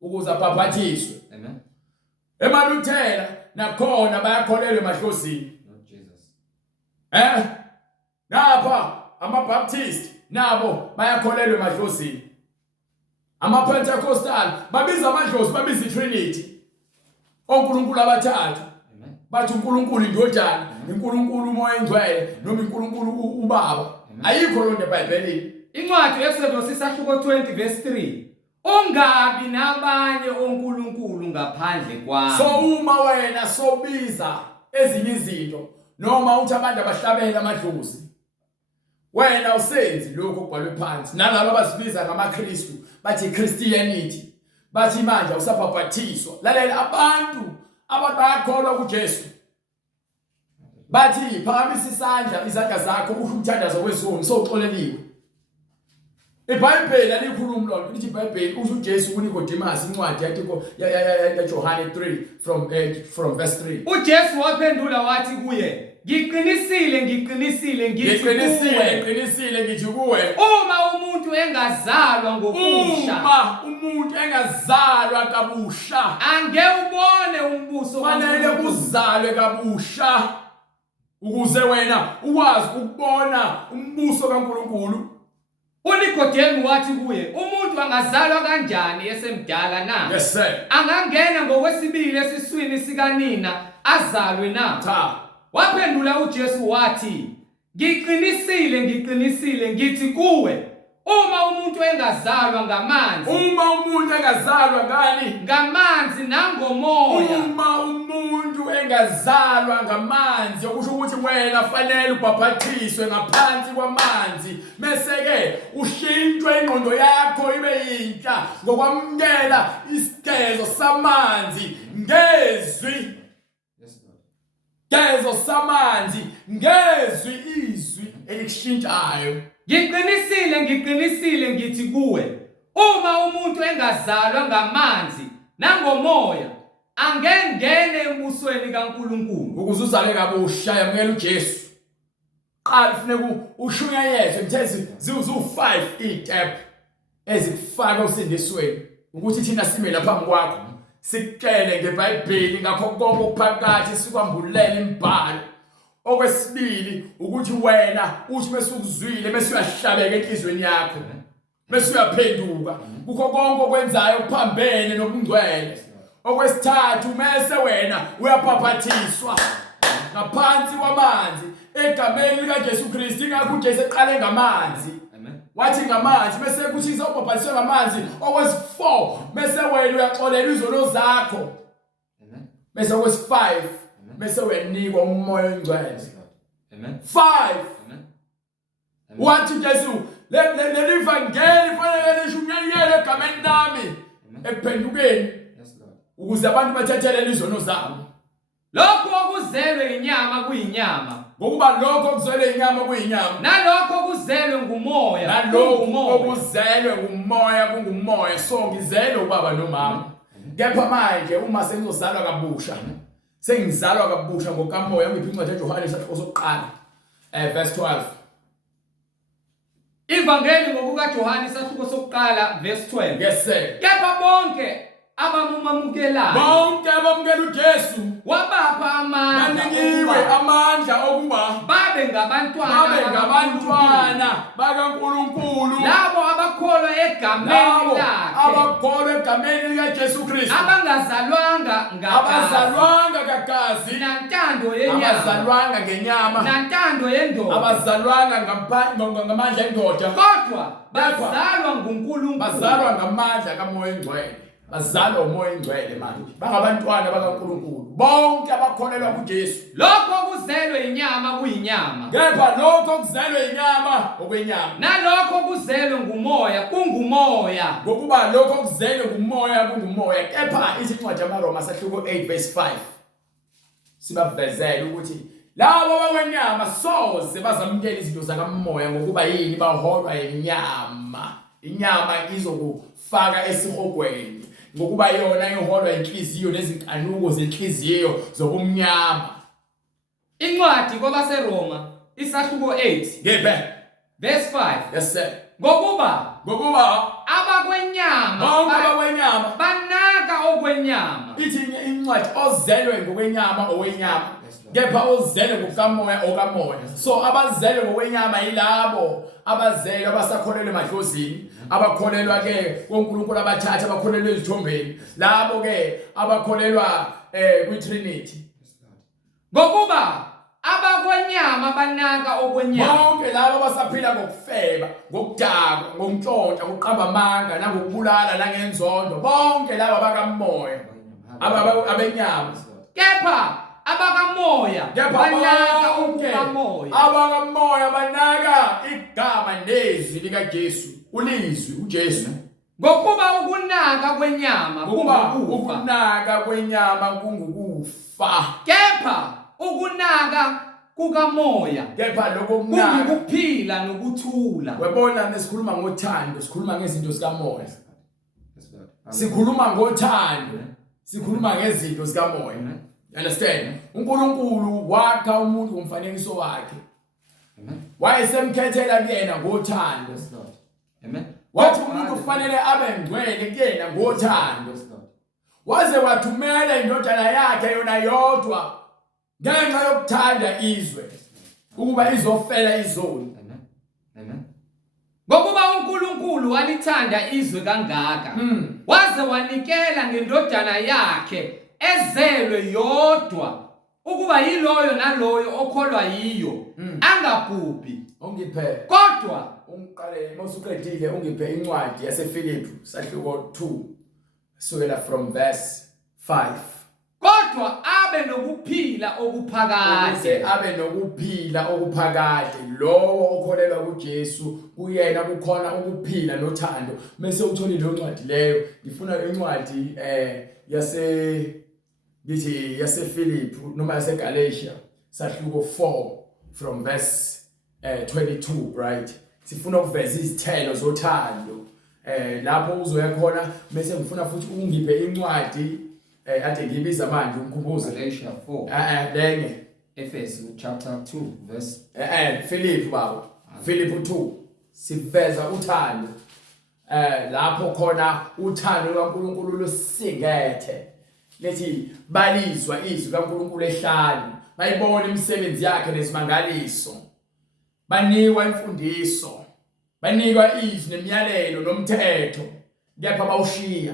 ukuze abhabhathiswe amen emaluthela nakhona bayakholelwa emadlozini napha amabaptist nabo bayakholelwa emadlozini amaPentecostal babiza amadlozi babiza iTrinity oNkulunkulu abathathu bathi uNkulunkulu indodana uNkulunkulu umoya engcwele noma uNkulunkulu ubaba ayikho lonto eBhayibhelini incwadi yeSevisi isahluko 20 verse 3 ungabi nabanye onkulunkulu ngaphandle kwami. So uma wena sobiza ezinye izinto noma uthi abantu abahlabela amadlozi wena usenzi lokho kubhalwe phansi nalabo abasibiza ngamaKristu bathi Christianity bathi manje usabhabhathiswa lalela abantu abakholwa kuJesu bathi phakamisa isandla izandla zakho usho umthandazo wezoni soxoleliwe iBhayibheli alikhuluma lonto lithi iBhayibheli usho uJesu kuNicodemus incwadi yaJohane 3 from verse 3 uJesu waphendula wathi kuye ngiqinisile ngithi kuwe uma umuntu engazalwa kabusha angewubone umbuso fanele uzalwe kabusha ukuze wena ukwazi ukubona umbuso kaNkulunkulu. uNikodemu wathi kuye umuntu angazalwa kanjani esemdala na? Yes sir. Angangena ngokwesibili esiswini sikanina azalwe na? Cha. Waphendula uJesu wathi ngiqinisile ngithi kuwe uma umuntu engazalwa ngamanzi ngamanzi nangomoya uma umuntu engazalwa ngamanzi okusho ukuthi wena fanele ubhabhathiswe ngaphansi kwamanzi bese ke ushintshwe ingqondo yakho ibe yintsha ngokwamukela isigezo samanzi ngezwi izwi elikushintshayo. Ngiqinisile ngithi kuwe uma umuntu engazalwa ngamanzi nangomoya angengene embusweni kaNkulunkulu. Ukuze uzale kabusha yamukela uJesu qala kufanele ushunyayezwe ngithe ziwu5 istep ezikufaka usindisweni ukuthi thina sime lapha kwakho sikutshele ngeBhayibheli ngakho konke okuphakathi sikwambulela imibhalo. Okwesibili ukuthi wena uthi mesukuzwile bese uyahlabeka enhlizweni yakho bese uyaphenduka kukho konke okwenzayo kuphambene nobungcwele. Okwesithathu mase wena uyabhabhathiswa ngaphansi kwamanzi egameni likaJesu Kristu ingakho uJesu eqale ngamanzi wathi ngamanzi bese kuthi uzobhabhathiswa ngamanzi. Okwesi4 bese wena uyaxolelwa izono zakho bese okwesi5 bese wenikwa umoya engcwele. Amen. 5 wathi Jesu le livangeli fanele lishunyayele egameni lami ekuphendukeni ukuze abantu bathethelele izono zabo. Lokho okuzelwe inyama kuyinyama ngokuba lokho okuzelwe inyama kuyinyama nalokho okuzelwe ngumoya nalokho okuzelwe ngumoya kungumoya. So ngizelwe ubaba nomama kepha manje uma sengizozalwa kabusha sengizalwa kabusha ngokamoya ngiphi incwadi yaJohane sokuqala verse 12 ivangeli ngokukaJohane isahluko sokuqala verse 12. Yes sir. Kepha bonke abamamukelayo bonke abamukela uJesu wabapha amandla banikiwe amandla okuba babe ngabantwana bakaNkulunkulu labo abakholwa egameni lakhe abakholwa egameni likaJesu Kristu abangazalwanga kagazi nantando yenyama abazalwanga ngenyama nantando yendoda abazalwanga ngamandla endoda kodwa bazalwa nguNkulunkulu bazalwa ngamandla kaMoya Engcwele bazalwa uMoya Engcwele manje bangabantwana bakaNkulunkulu bonke abakholelwa kuJesu lokho kuzelwe inyama kuyinyama kepha lokho kuzelwe inyama okwenyama nalokho kuzelwe ngumoya kungumoya ngokuba lokho kuzelwe ngumoya kungumoya kepha isincwadi yabaRoma sahluko 8 verse 5 sibavezela ukuthi labo bakwenyama soze bazamukela izinto zakamoya ngokuba yini baholwa inyama izokufaka esihogweni ngokuba yona iholwa inhliziyo nezinkanuko zenhliziyo zobumnyama. Incwadi kwabaseRoma isahluko 8 ngephe verse 5 yes sir ngokuba abakwenyama banaka okwenyama ithi incwadi ozelwe ngokwenyama owenyama kepha ozelwe ngokamoya okamoya. So abazelwe ngokwenyama yilabo abazelwe abasakholelwe emadlozini abakholelwa ke kuNkulunkulu abathatha abakholelwe ezithombeni labo ke abakholelwa kwiTrinity ngokuba abakwenyama banaka okwenyama bonke labo abasaphila ngokufeba ngokudaka ngokuntshontsha ngokuqamba amanga nangokubulala nangenzondo bonke labo bakamoya abenyama kepha abakamoya banaka ukukamoya abakamoya banaka igama nezwi likaJesu ulizwi uJesu ngokuba ukunaka kwenyama kungukufa kepha ukunaka kukamoya kepha lokho kunaka kungukuphila nokuthula. webona nesikhuluma ngothando sikhuluma ngezinto zikamoya sikhuluma ngothando sikhuluma ngezinto zikamoya. Understand? uNkulunkulu wakha umuntu ngomfanekiso wakhe. Wayesemkhethela kuyena ngothando. Amen. Wathi umuntu kufanele abe ngcwele kuyena ngothando. Waze wathumela indodana yakhe yona yodwa ngenxa yokuthanda izwe ukuba izofela izoni. Amen. Ngokuba uNkulunkulu walithanda izwe kangaka waze wanikela ngendodana yakhe ezelwe yodwa ukuba yiloyo naloyo okholwa yiyo angabhubhi ongiphe kodwa ungiqale masuqedile ungiphe incwadi yaseFilipi sahluko 2 sukela from verse 5 kodwa abe nokuphila okuphakade lowo okholelwa kuJesu kuyena kukhona ukuphila nothando. Mase utholile le ncwadi leyo ngifuna incwadi yaseFilipi noma yaseGalatia sahluko 4 from verse 22 right. Sifuna ukuveza izithelo zothando lapho uzoya khona bese ngifuna futhi ungiphe incwadi ade ngibiza manje umkhumbuzo Galatia 4 lenye Ephesians chapter 2 verse Philippi baba Philippi 2 siveza uthando lapho khona uthando kaNkulunkulu lusingethe lethi balizwa izwi kaNkulunkulu ehlanu bayibona imisebenzi yakhe nezimangaliso banikwa imfundiso banikwa izwi nemiyalelo nomthetho kepha bawushiya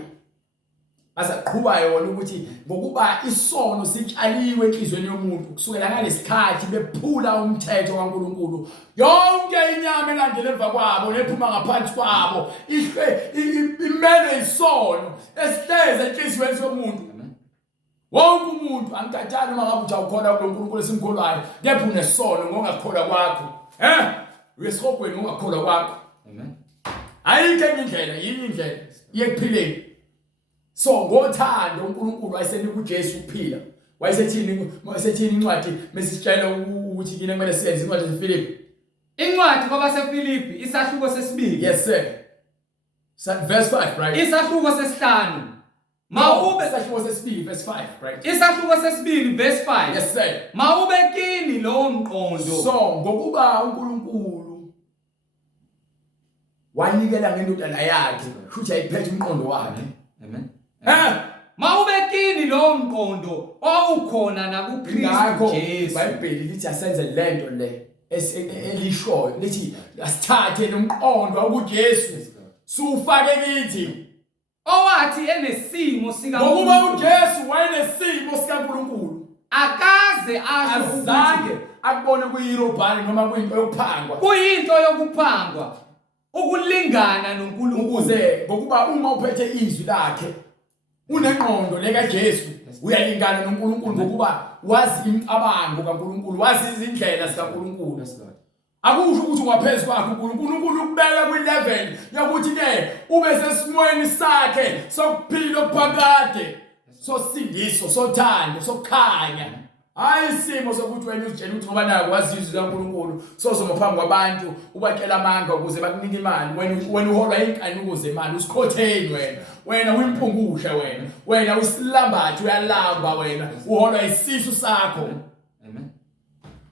asaqhubha yona ukuthi ngokuba isono sitshaliwe enhlizweni yomuntu kusukela ngalesikhathi bephula umthetho kaNkulunkulu yonke inyama elandela emva kwabo nephuma ngaphansi kwabo imele isono esihleze enhlizweni yomuntu. Wonke umuntu angikatshani uma ngabe ukhona kuNkulunkulu esimkholwayo kepha unesono ngokungakholwa kwakho uyesihogweni ngokungakholwa kwakho. Amen. Ayikho enye indlela yini indlela yekuphileni. So ngothando uNkulunkulu wayesenika uJesu ukuphila. Wayesethini incwadi mesitshela ukuthi yini kumele siyenze incwadi yaseFilipi. Incwadi kwabaseFilipi isahluko sesibili. Yes sir. Verse 5 right. Isahluko sesihlanu. Mawube isahluko sesibili verse 5 right. Isahluko sesibili verse 5. Yes sir. Mawube kini lo mqondo. So ngokuba uNkulunkulu wanikela ngendodana yakhe futhi ayiphethe umqondo wakhe. Amen. Mawube kini lo mqondo owukhona nakuKristu Jesu. iBhayibheli lithi asenze lento le elishoyo lithi asithathe nomqondo ukuthi Yesu sufake kithi owathi enesimo ngokuba sikaNkulunkulu uJesu wayenesimo sikaNkulunkulu akaze asho azange ukuthi akubone kuyirobhani noma kuyinto yokuphangwa kuyinto yokuphangwa ukulingana noNkulunkulu ukuze ngokuba uma uphethe izwi lakhe unengqondo lekaJesu uyalingana noNkulunkulu ngokuba wazi imicabango kaNkulunkulu wazi izindlela zikaNkulunkulu akusho ukuthi ungaphezulu kwakhe uNkulunkulu ukubeka kwi-level yokuthi ke ube sesimweni sakhe sokuphila okuphakade sosindiso sothando sokukhanya hayi isimo sokuthi wena uzitshela ukuthi ngoba naku wazizwe kaNkulunkulu sozoma phambi kwabantu ubakela amanga ukuze bakunike imali wena uholwa inkani ukuze imali usikhotheni wena uyimpungusha wena usilambathi uyalamba wena uholwa isisu sakho amen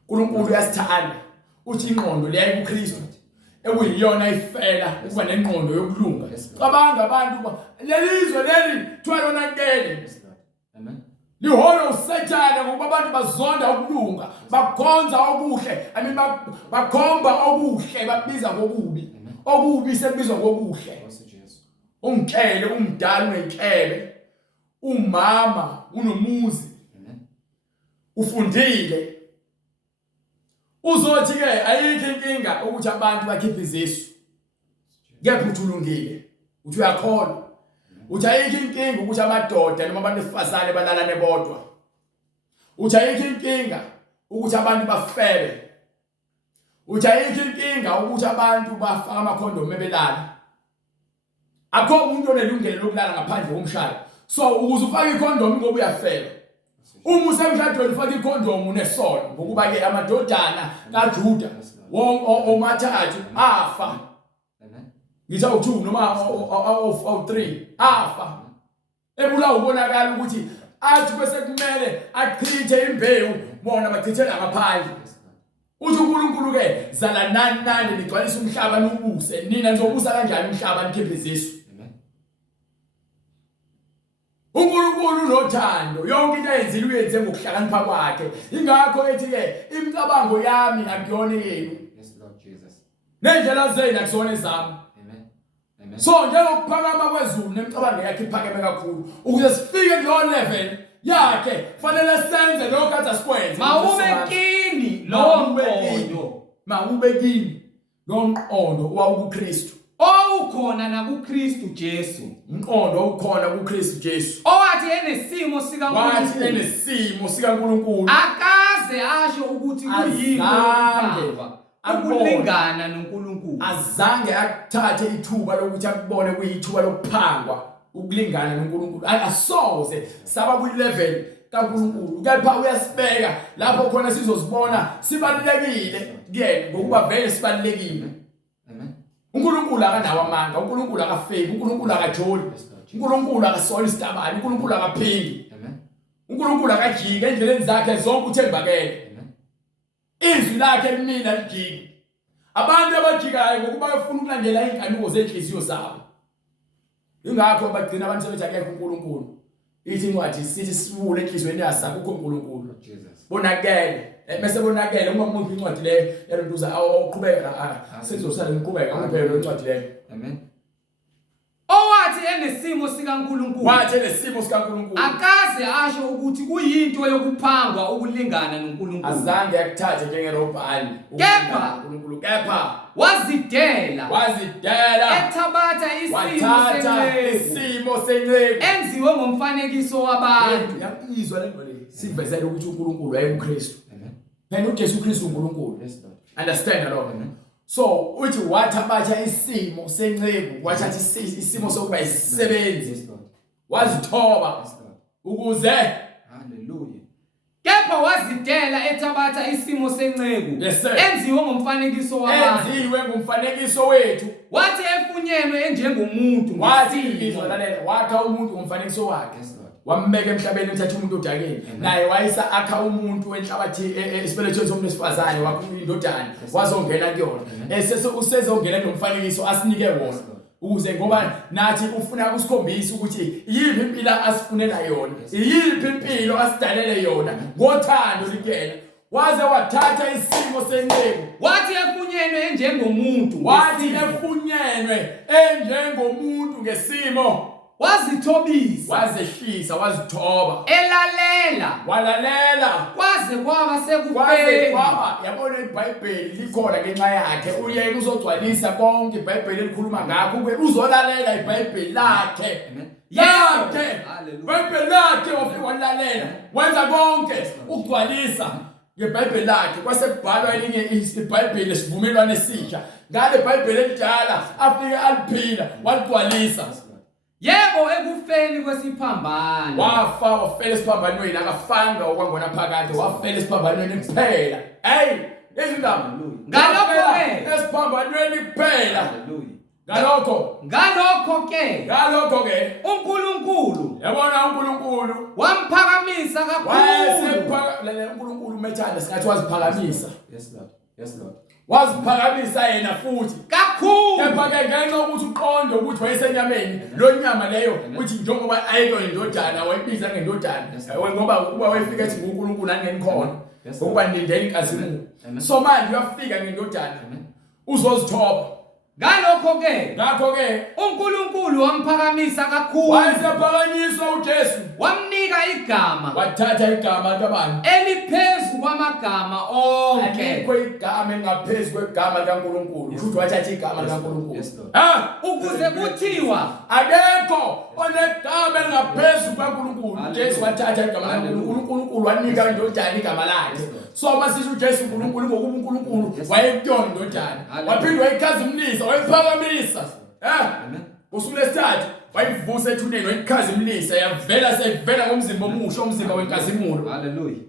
uNkulunkulu uyasithanda uthi ingqondo leya kuKristu ekuyiyona ifela ukuba nengqondo yokulunga cabanga abantu lelizwe leli thwala nakele amen liholwa uSathane ngoba abantu bazonda ukulunga bakhonza okuhle bakhomba okuhle babiza ngokubi okubi sekubizwa ngokuhle ungitshele umdala unenhlebe umama unomuzi ufundile uzothi ke ayikho inkinga ukuthi abantu bakhiphe izisu kepha uthulungile uthi uyakholwa uthi ayikho inkinga ukuthi amadoda noma abantu besifazane balalane bodwa uthi ayikho inkinga ukuthi abantu bafebe uthi ayikho inkinga ukuthi abantu bafaka amakhondomu ebelala akho umuntu onelungelo lokulala ngaphandle komshado so ukuze ufake ikhondomu ngoba uyafeba uma usemshadweni ufaka ikhondomu unesono ngokuba ke amadodana kaJuda omathathu afa ngithi awu2 noma awu3 afa ebula ubonakala ukuthi athi bese kumele achithe imbewu bona bachithela ngaphandle uthi uNkulunkulu ke zala nani ligcwalisa umhlaba nobuse nina nizobusa kanjani umhlaba nikhiphe izisu uNkulunkulu unothando yonke into ayenzile uyenze ngokuhlakanipha kwakhe ingakho ethi ke imicabango yami akuyona yenu yes Lord Jesus nendlela zenu akusona ezami amen so njengokuphakama kwezulu nemicabango yakhe iphakeme kakhulu ukuze sifike kulo level yakhe fanele senze lokho kade asikwenze mawube kini lo mqondo wawukuKristu owukhona nakuKristu Jesu umqondo owukhona kuKristu Jesu owathi enesimo sikaNkulunkulu akaze asho ukuthi kuyinto yokuphangwa ukulingana noNkulunkulu azange akuthathe ithuba lokuthi akubone kuyithuba lokuphangwa ukulingana noNkulunkulu asoze saba ku level kaNkulunkulu kepha uyasibeka lapho khona sizozibona sibalulekile kuyena ngokuba vele sibalulekile amen uNkulunkulu akanawo amanga uNkulunkulu akafeki uNkulunkulu akajoli uNkulunkulu akasoli isitabani uNkulunkulu akaphindi amen uNkulunkulu akajike endleleni zakhe zonke uthembakele izwi lakhe kumina lijike abantu abajikayo ngokuba bafuna ukulandela inkanuko zenhliziyo zabo ingakho bagcina abantu sebethi akekho uNkulunkulu ithi incwadi sithi sibule enhlizweni yasakho ukho uNkulunkulu Jesus bonakele bese bonakele uma kumuphi incwadi le yarontuza awuqhubeka sezosala ngiqhubeka ngempela incwadi le amen owathi enesimo sikaNkulunkulu wathi enesimo sikaNkulunkulu akaze asho ukuthi kuyinto yokuphangwa ukulingana noNkulunkulu azange akuthathe njengerobhani uNkulunkulu kepha wazidela ethabatha isimo senceku enziwe ngomfanekiso wabantu yabizwa lento le sivezele ukuthi uNkulunkulu wayebuKristu amen phela uJesu Kristu uNkulunkulu understand lo so uthi wathabatha isimo senceku wathatha isimo sokuba isisebenzi wazithoba ukuze haleluya kepha wazidela ethabatha isimo senceku enziwe ngomfanekiso wabantu enziwe ngomfanekiso wethu wathi efunyenwe enjengomuntu wathi izolalela wakha umuntu ngomfanekiso wakhe wambeka emhlabeni uthatha umuntu odakeni naye wayisa akha umuntu enhlabathi esibelethweni somuntu esifazane wakhulula indodana wazongena kuyona usezongena nomfanekiso asinike wona ukuze ngoba nathi ufuna usikhombisa ukuthi yiphi impilo asifunela yona yiphi impilo asidalele yona ngothando likena waze wathatha isimo senceku wathi efunyenwe enjengomuntu wathi ngesimo, efunyenwe enjengomuntu ngesimo wazithobisa wazehlisa wazithoba elalela walalela kwaze kwaba kwaze sekufeni. kwaba yabona iBhayibheli likhona ngenxa yakhe uyena uzogcwalisa konke iBhayibheli elikhuluma ngakho uzolalela iBhayibheli lakhe yakhe iBhayibheli lakhe wafika walalela wenza konke ukugcwalisa ngeBhayibheli lakhe kwase kubhalwa elinye iBhayibheli esivumelwano esisha ngale iBhayibheli elidala afike aliphila waligcwalisa. Yebo ekufeni kwesiphambano Wafa wafela esiphambanweni akafanga okwangona phakathi wafela esiphambanweni kuphela. Hey izindaba ngalokho-ke esiphambanweni kuphela. ngalokho ke uNkulunkulu Yabona uNkulunkulu wamphakamisa kakhulu. uNkulunkulu methanda singathi waziphakamisa. Yes Lord. Yes Lord. Waziphakamisa yena futhi Kakhulu. kepha ke ngenxa ukuthi uqonde ukuthi wayesenyameni lo nyama leyo uthi njengoba ayikho indodana wayibiza ngendodana ngoba kuba wayefika ethi uNkulunkulu angenikhona ngokuba nindele inkazimulo. So manje uyafika ngendodana uzozithoba. Ngakho-ke uNkulunkulu wamphakamisa kakhulu. Wayesephakanyiswa uJesu Wamnika igama wathatha igama kabani eliphezu kwamagama onke. alikho igama engaphezu kwegama likaNkulunkulu futhi wathatha igama likaNkulunkulu. Ukuze kuthiwa Akekho onegama engaphezu kwaNkulunkulu. Jesu wathatha igama likaNkulunkulu. uNkulunkulu wanika indodana igama lakhe. So masisho uJesu uNkulunkulu ngokuba uNkulunkulu wayekuyona indodana. Waphinde wayikhazimlisa wayiphakamisa. Usulesithathu wayivusa ethuneni wayikhazimlisa yavela ngomzimba omusha umzimba wenkazimulo. Hallelujah.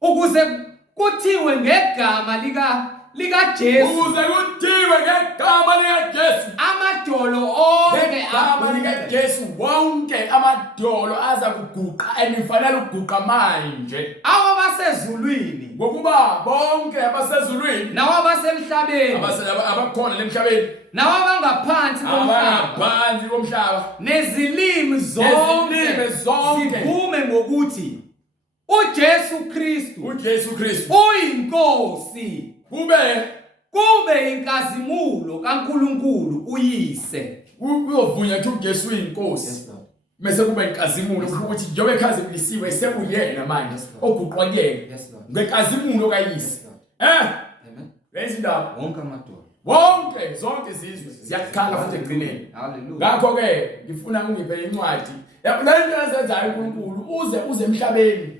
Ukuze kuthiwe ngegama likaJesu. Ukuze kuthiwe ngegama likaJesu. Amadolo onke Ngegama likaJesu wonke amadolo aza kuguqa enifanele ukuguqa manje. Awabasezulwini Ngokuba bonke abasezulwini nawabasemhlabeni abakhona lemhlabeni nawabangaphansi komhlaba nezilimi zonke zivume ngokuthi uJesu Kristu uyinkosi kube inkazimulo kaNkulunkulu uyise. uyovunya ukuthi uJesu uyinkosi mase kuba inkazimulo ukuthi njengoba ekhazimlisiwe sekuyena manje oguqwa kuyena ngenkazimulo kayise. Amen. Lezindaba Wonke zonke izizwe ziyakhala futhi ekugcineni. Hallelujah. Ngakho ke ngifuna ungiphe incwadi lento ezenzayo uNkulunkulu uze emhlabeni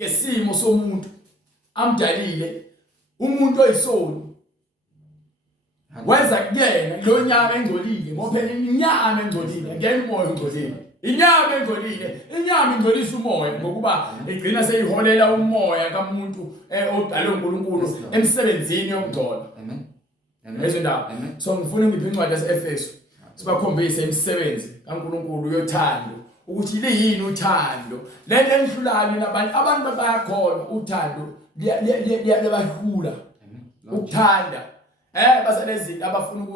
ngesimo somuntu amdalile umuntu oyisoni wenza kuyena lo nyama engcolile ngoba inyama engcolile ngeke umoya ongcolile inyama engcolile inyama ingcolisa umoya ngokuba igcina seyiholela umoya kamuntu odalwe uNkulunkulu emsebenzini yokungcola. Ezindaba so ngifuna ngiphe incwadi yaseEfeso sibakhombise imisebenzi kaNkulunkulu yothando ukuthi liyini uthando lento enhlulayo abantu bayakholwa uthando liyabahlula ukuthanda basalezini abafuna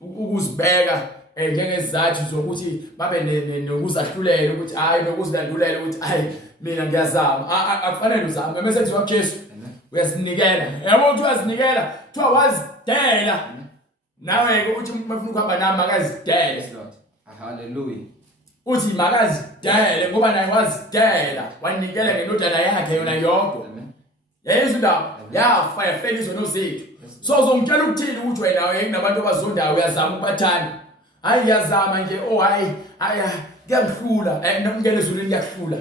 ukuzibeka njengezathu zokuthi babe nokuzahlulela ukuthi hayi nokuzilandulela ukuthi hayi mina ngiyazama akufanele uzame bese kuthiwa Jesu uyazinikela yabo uthi uyazinikela kuthiwa wazidela nawe ke uthi mafuna ukuhamba nami makazidele. Hallelujah. Uthi makazidele ngoba naye wazidela wanikela ngendodana yakhe yona yonke. Yezindaba yafa yafela izono zethu. So uzongitshela ukuthini ukuthi wena nabantu abazondayo uyazama ukubathanda. Hayi ngiyazama nje hayi kuyangihlula ngingena ezulwini kuyahlula.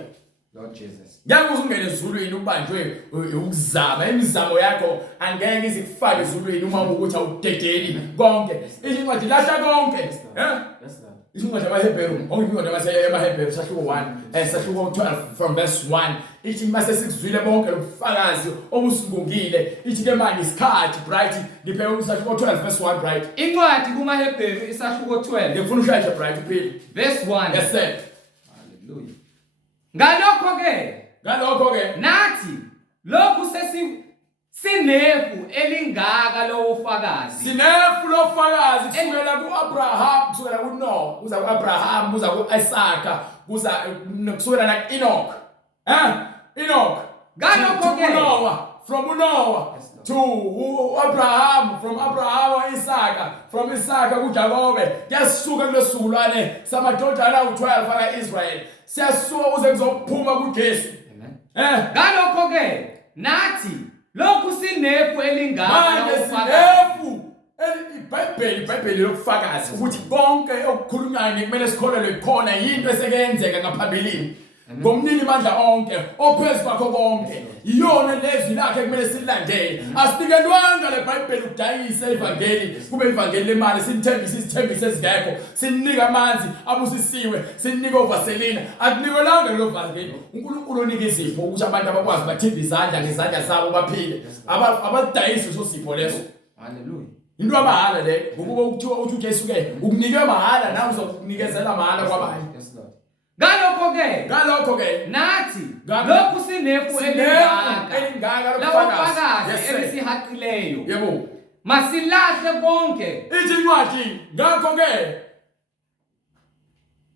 Lord Jesus. Ngiyakuza ungena ezulwini ubanjwe ukuzama imizamo yakho angeke izikufake ezulwini uma ukuthi awudedeli konke. Incwadi lahla konke. Incwadi yabaHebheru ongincwadi yabaHebheru sahluko 1 sahluko 12 from verse 1 ithi mase sikuzwile bonke lobufakazi obusungungile ithi ke manje isikhathi bright ngiphe usahluko 12 verse 1 bright incwadi kumaHebheru isahluko 12 ngifuna ushayishe bright uphile verse 1. yes sir. Hallelujah. Ngalokho ke nathi lokhu sinefu elingaka lofakazi. Sinefu lofakazi kusukela kuAbraham kusukela kuNoah kuza kuAbraham kuza kuIsaka kuza kusukela nakuEnoch. Enoch Ngalokho-ke from Noah Yes, Lord. to Abraham, from Abraham Isaka, from Isaka kuJakobe, kuyasuka kulesizukulwane samadodana awu-12 aka-Israyeli, siyasuka kuze kuzophuma kuJesu. Ngalokho-ke nathi lokhu sinefu elingaka Manje lawofakazi. sinefu iBhayibheli lokufakazi ukuthi konke okukhulunywayo kumele sikholelwe khona yinto esekenzeka ngaphambilini. Ngomnini mandla onke ophezu kwakho konke iyona lezwi lakhe kumele silandele. Asinikelwanga leBhayibheli ukudayisa ivangeli kube ivangeli lemali sinithembisa isithembiso esingekho, sinika amanzi abusisiwe, sinika ovaselina. Akunikelwanga lo vangeli. uNkulunkulu unika izipho ukuthi abantu abakwazi bathimba izandla ngezandla zabo baphile. Abadayisi sosipho leso. Hallelujah. Into amahala le ngokuba ukuthiwa uthi uJesu ke ukunika mahala nawe uzokunikezela mahala kwabanye. Ngalokho-ke nathi lokhu sinefu elingaka lawofakazi elisihaqileyo. Yebo. Masilahle konke. Ithi incwadi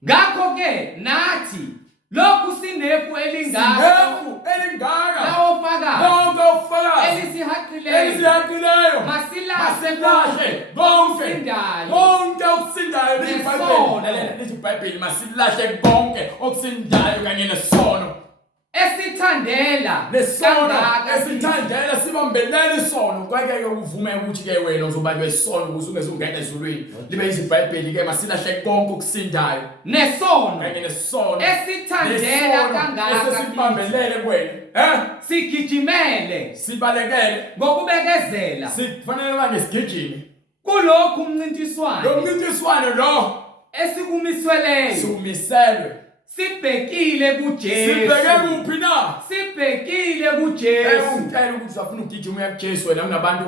Ngakho-ke nathi lokhu sinefu elingaka lawofakazi elisihaqileyo. Masilahle konke okusindayo lithi iBhayibheli masilahle konke okusindayo kanye nesono. Esithandela Esithandela sibambelele isono. Kwake uvume ukuthi ke wena uzobanjwa isono ukuze ungezungena ezulwini. Libe iBhayibheli ke masilahle konke okusindayo nesono kanye nesono esithandela kangaka sibambelele kwena. Sigijimele Sibalekele ngokubekezela sifanele manje sigijime kulokhu umncintiswano lo mncintiswano lo esikumisweleyo. sumiselwe. Sibhekile kuJesu. Sibheke kuphi na? Sibhekile kuJesu. Ungitshela ukuthi ufuna ukugijima uya kuJesu wena unabantu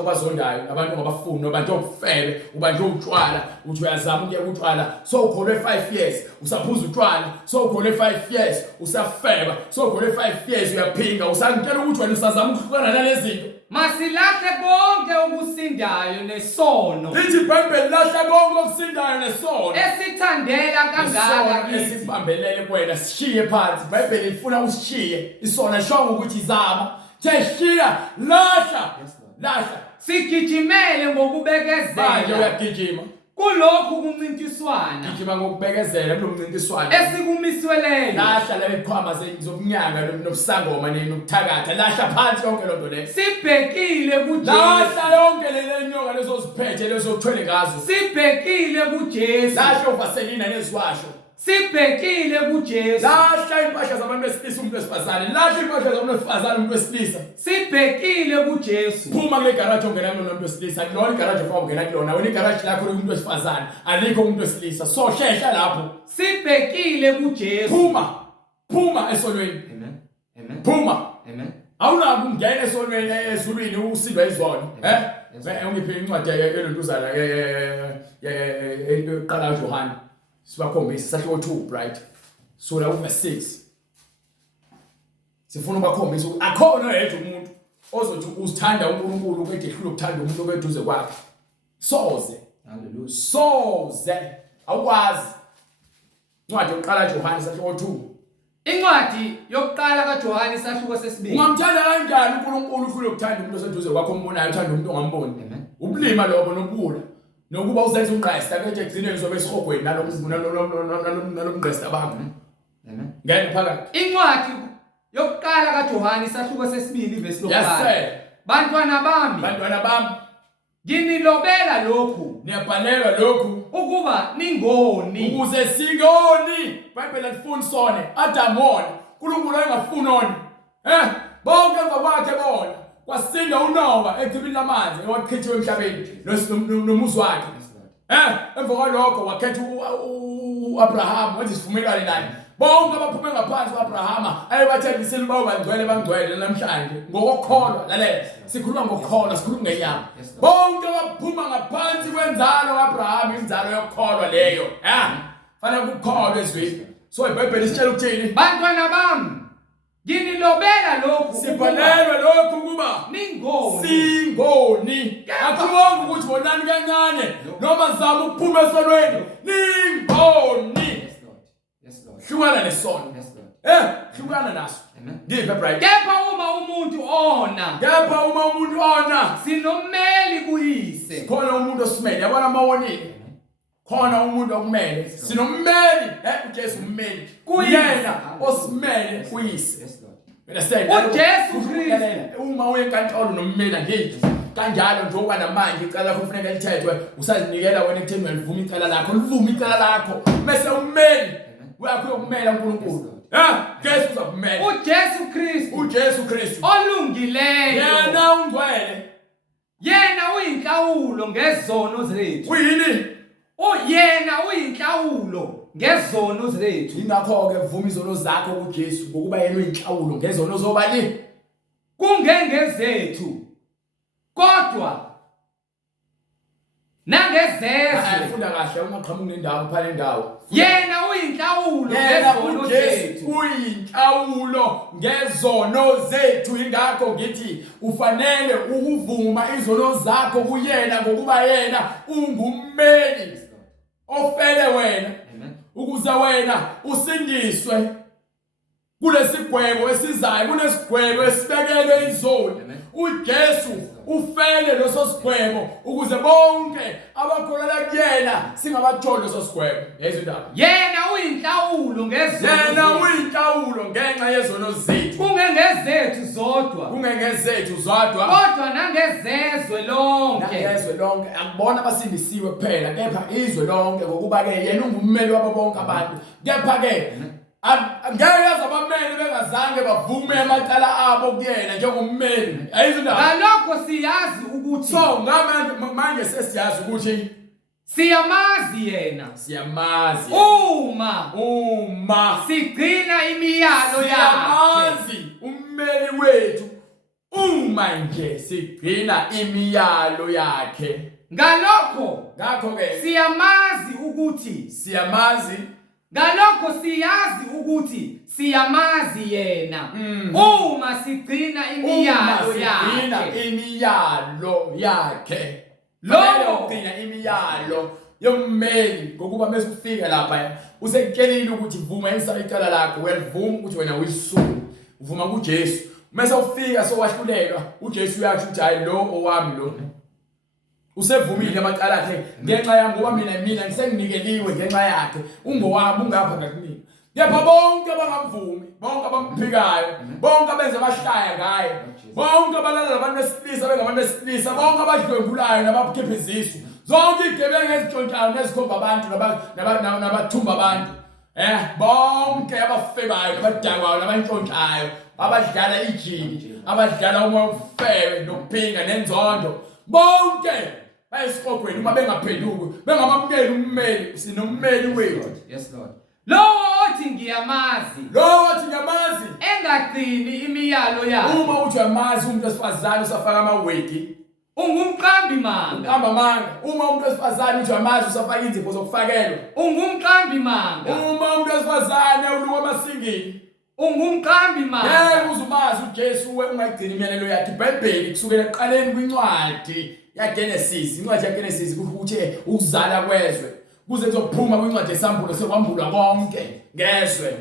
obazondayo, abantu ongabafuni, abantu okufele, ubanje utshwala, uthi uyazama ukuya kutshwala, so ukhole 5 years, usaphuza utshwala, so ukhole 5 years, usafeba, so ukhole 5 years uyaphinga, usangitshela ukuthi wena usazama ukuhlukana nalezi zinto. Masilahle konke okusindayo nesono. Lithi iBhayibheli lahla konke okusindayo nesono. Esithandela kangaka Esibambelele kwena sishiye phansi. iBhayibheli ifuna usishiye isona shongo ukuthi izaba. Teshiya lahla. Sigijimele Manje ngokubekezela uyagijima. kulokhu kumncintiswana Gijima ngokubekezela kulo mncintiswano. esikumisweleyo. Lahla leli khwama zokunyanga nobusangoma nokuthakatha. Lahla phansi yonke lonto le. Sibhekile kuJesu. Lahla yonke le nyoka lezo ziphethe lezo uthwele ngazo. Sibhekile kuJesu. Lahla uvaselina neziwasho. Sibhekile kuJesu. Lahla impahla zabantu besilisa umuntu wesifazane. Lahla impahla zabantu wesifazane umuntu wesilisa. Sibhekile kuJesu. Phuma kule garage ongena kulona umuntu wesilisa. Akulona igarage ofuna ungena kulona. Wena igarage lakho umuntu wesifazane. Alikho umuntu wesilisa. So hlehla lapho. Sibhekile kuJesu. Phuma esonweni. Amen. Phuma. Amen. Awunaki ungena esonweni ezulwini usindwa izono. Ungiphe incwadi elontuzana eqala kaJohane. Sibakhombisa sahluko 2 right. Sura verse 6. Sifuna ukubakhombisa ukuthi akhona oyedwa umuntu ozothi usithanda uNkulunkulu ukade ehlule ukuthanda umuntu obeduze kwakhe. Soze. Hallelujah. Soze. Awukwazi. Incwadi yokuqala kaJohane sahluko 2. Incwadi yokuqala kaJohane isahluko sesibili. Ungamthanda kanjani uNkulunkulu uhlule ukuthanda umuntu oseduze kwakho ombonayo uthanda umuntu ongamboni? Amen. Ubulima lobo nobula. Nokuba uzenza unqesta ke ekugcineni sobe sihogweni nalomngqesta bakho. Amen. Ngeke phakathi. Incwadi yokuqala kaJohane isahluko sesibili verse 1. Yes sir. Bantwana bami, nginilobela lokhu. Niyabhalelwa lokhu Ukuba ningoni. ukuze singoni. iBhayibheli alifuni sone. Adam wona. uNkulunkulu engafuni ona. Bonke emva kwakhe bona. Kwasinda uNoah echibini lamanzi ewaqhithiwe emhlabeni nomuzi wakhe. Emva kwalokho wakhetha uAbraham wenza isivumelwano naye. Bonke abaphume ngaphansi kwaAbrahama ayebathembisile bawo bangcwele namhlanje ngokukholwa. Lalela sikhuluma ngokukholwa, sikhuluma ngenyama. Bonke abaphuma ngaphansi kwenzalo kaAbrahama inzalo yokukholwa leyo. Fanele ukukholwa ezweni. So iBhayibheli isitshela ukuthini? Bantwana bami, nginilobela lokhu. Sibhalelwe lokhu kuba ningoni. Singoni. Akuwonga ukuthi bonani kancane noma zama ukuphuma esonweni. Ningoni. Yes Lord. Hlukana nesono. Yes Lord. hlukana naso. Amen. Ngiphe bright. Kepha uma umuntu ona Kepha uma umuntu ona sinomeli kuyise. khona umuntu osimele. Yabona mawonile. Khona umuntu okumele. Sinommeli, uJesu ummeli. Kuyena osimele kuyise. Yes Lord. Understand? uJesu Kristu Uma uyenkantolo nommeli ngithi kanjalo njengoba namanje icala lakho kufanele lithethwe usazinikela wena ekutheni uyalivuma icala lakho livuma icala lakho bese ummeli uyakho yokumela uNkulunkulu. Jesu uzakumela. uJesu Kristu olungileyo. Yena ungcwele. Yena uyinhlawulo ngezono zethu. Uyini? Yena uyinhlawulo ngezono zethu. Ingakho ke vuma izono zakho kuJesu ngokuba yena uyinhlawulo ngezono zobani? Kungengezethu. Kodwa nangezezwe. Funda kahle ungaqhamuki nendawo phela indawo. Yena uyinhlawulo ngezono zethu. Uyinhlawulo ngezono zethu ingakho ngithi ufanele ukuvuma izono zakho kuyena ngokuba yena ungummeli ofele wena ukuze wena usindiswe kulesigwebo esizayo kunesigwebo esibekelwe izolo. uJesu ufele leso sigwebo ukuze bonke abakholela kuyena singabatholi leso sigwebo. Yezwa indaba. Yena uyinhlawulo ngezono. Yena uyinhlawulo ngenxa yezono zethu. Kungengezethu zodwa. Kungengezethu zodwa. Kodwa nangezezwe lonke. Nangezwe lonke akubona abasindisiwe kuphela kepha izwe lonke ngokuba ke yena ungummeli wabo bonke abantu. Kepha ke ngeke abameli bengazange bavume amacala abo kuyena njengommeli. Ayizindaba. Ngalokho siyazi ukuthi So manje sesiyazi ukuthi siyamazi yena. Siyamazi. Uma sigcina imiyalo yakhe. Siyamazi ummeli wethu uma nje sigcina imiyalo yakhe. Ngakho ke siyamazi ukuthi siyamazi yena. Uma sigcina imiyalo yakhe. Lo ugcina imiyalo yommeli ngokuba mase kufika lapha usekutshelile ukuthi vuma isayicala lakho uyalivuma ukuthi wena uyisulu uvuma kuJesu. Mase ufika sowahlulelwa uJesu uyasho ukuthi hayi lo owami lo. Usevumile amacala akhe ngenxa yami ngoba mina ngisenginikeliwe ngenxa yakhe. Ungowami ungapha ngakumina. Kepha bonke abangamvumi, bonke abamphikayo, bonke abenza abahlaya ngaye, bonke abalala nabantu besilisa bengabantu besilisa, bonke abadlwengulayo nabakhipha izisu. Zonke igebengu ezintshontshayo nezikhomba abantu nabathumba abantu. Bonke abafebayo nabadakwayo nabantshontshayo, abadlala ijini, abadlala umoya ofebe nokuphinga nenzondo. Bonke bayisikogweni uma bengaphenduki, bengamamukeli ummeli, sinommeli wethu. Yes Lord. Lo othi ngiyamazi engagcini imiyalo yakhe. Uma uthi uyamazi umuntu wesifazane usafaka amawigi ungumqambi manga. Uma umuntu wesifazane uthi uyamazi usafaka inzipho zokufakelwa ungumqambi manga. Uma umuntu wesifazane uluka amasingini ungumqambi manga. Yebo uzumazi uJesu ungagcini imiyalelo yakhe. iBhayibheli kusukela ekuqaleni kwincwadi yaGenesis, incwadi yaGenesis ukuthi ukuzala kwezwe kuze kuzophuma kwincwadi yesambulo sekwambulwa konke ngezwe.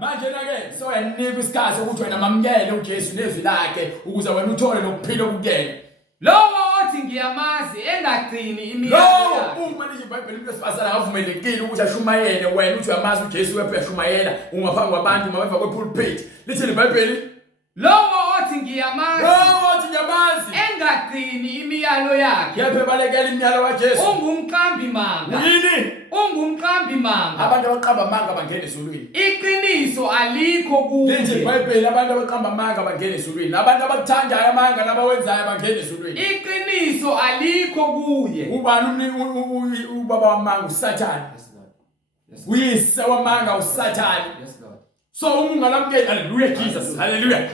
Manje ke soyanika isikhathi ukuthi wena mamukele uJesu nezwi lakhe ukuze wena uthole lokuphila okukuyena. Lo othi ngiyamazi engagcini imiyalo yakhe. Uma nje iBhayibheli umuntu wesifazane akavumelekile ukuthi ashumayele wena uthi uyamazi uJesu wephe uyashumayela ungaphambi kwabantu uma beva kwePulpit. Lithini iBhayibheli? Lo othi ngiyamazi engagcini imiyalo yakhe. Yephe balekela imiyalo kaJesu. Ungumqambi manga. Yini? Ungumqambi manga. Abantu abaqamba amanga bangena ezulwini. Iqiniso alikho kuye. Lithi iBhayibheli abantu abaqamba amanga bangena ezulwini. Abantu abakuthandayo amanga nabawenzayo bangena ezulwini. Iqiniso alikho kuye. Ubani ubaba wamanga uSathane? Uyise wamanga uSathane. So ungalamukeli, hallelujah Jesus, hallelujah.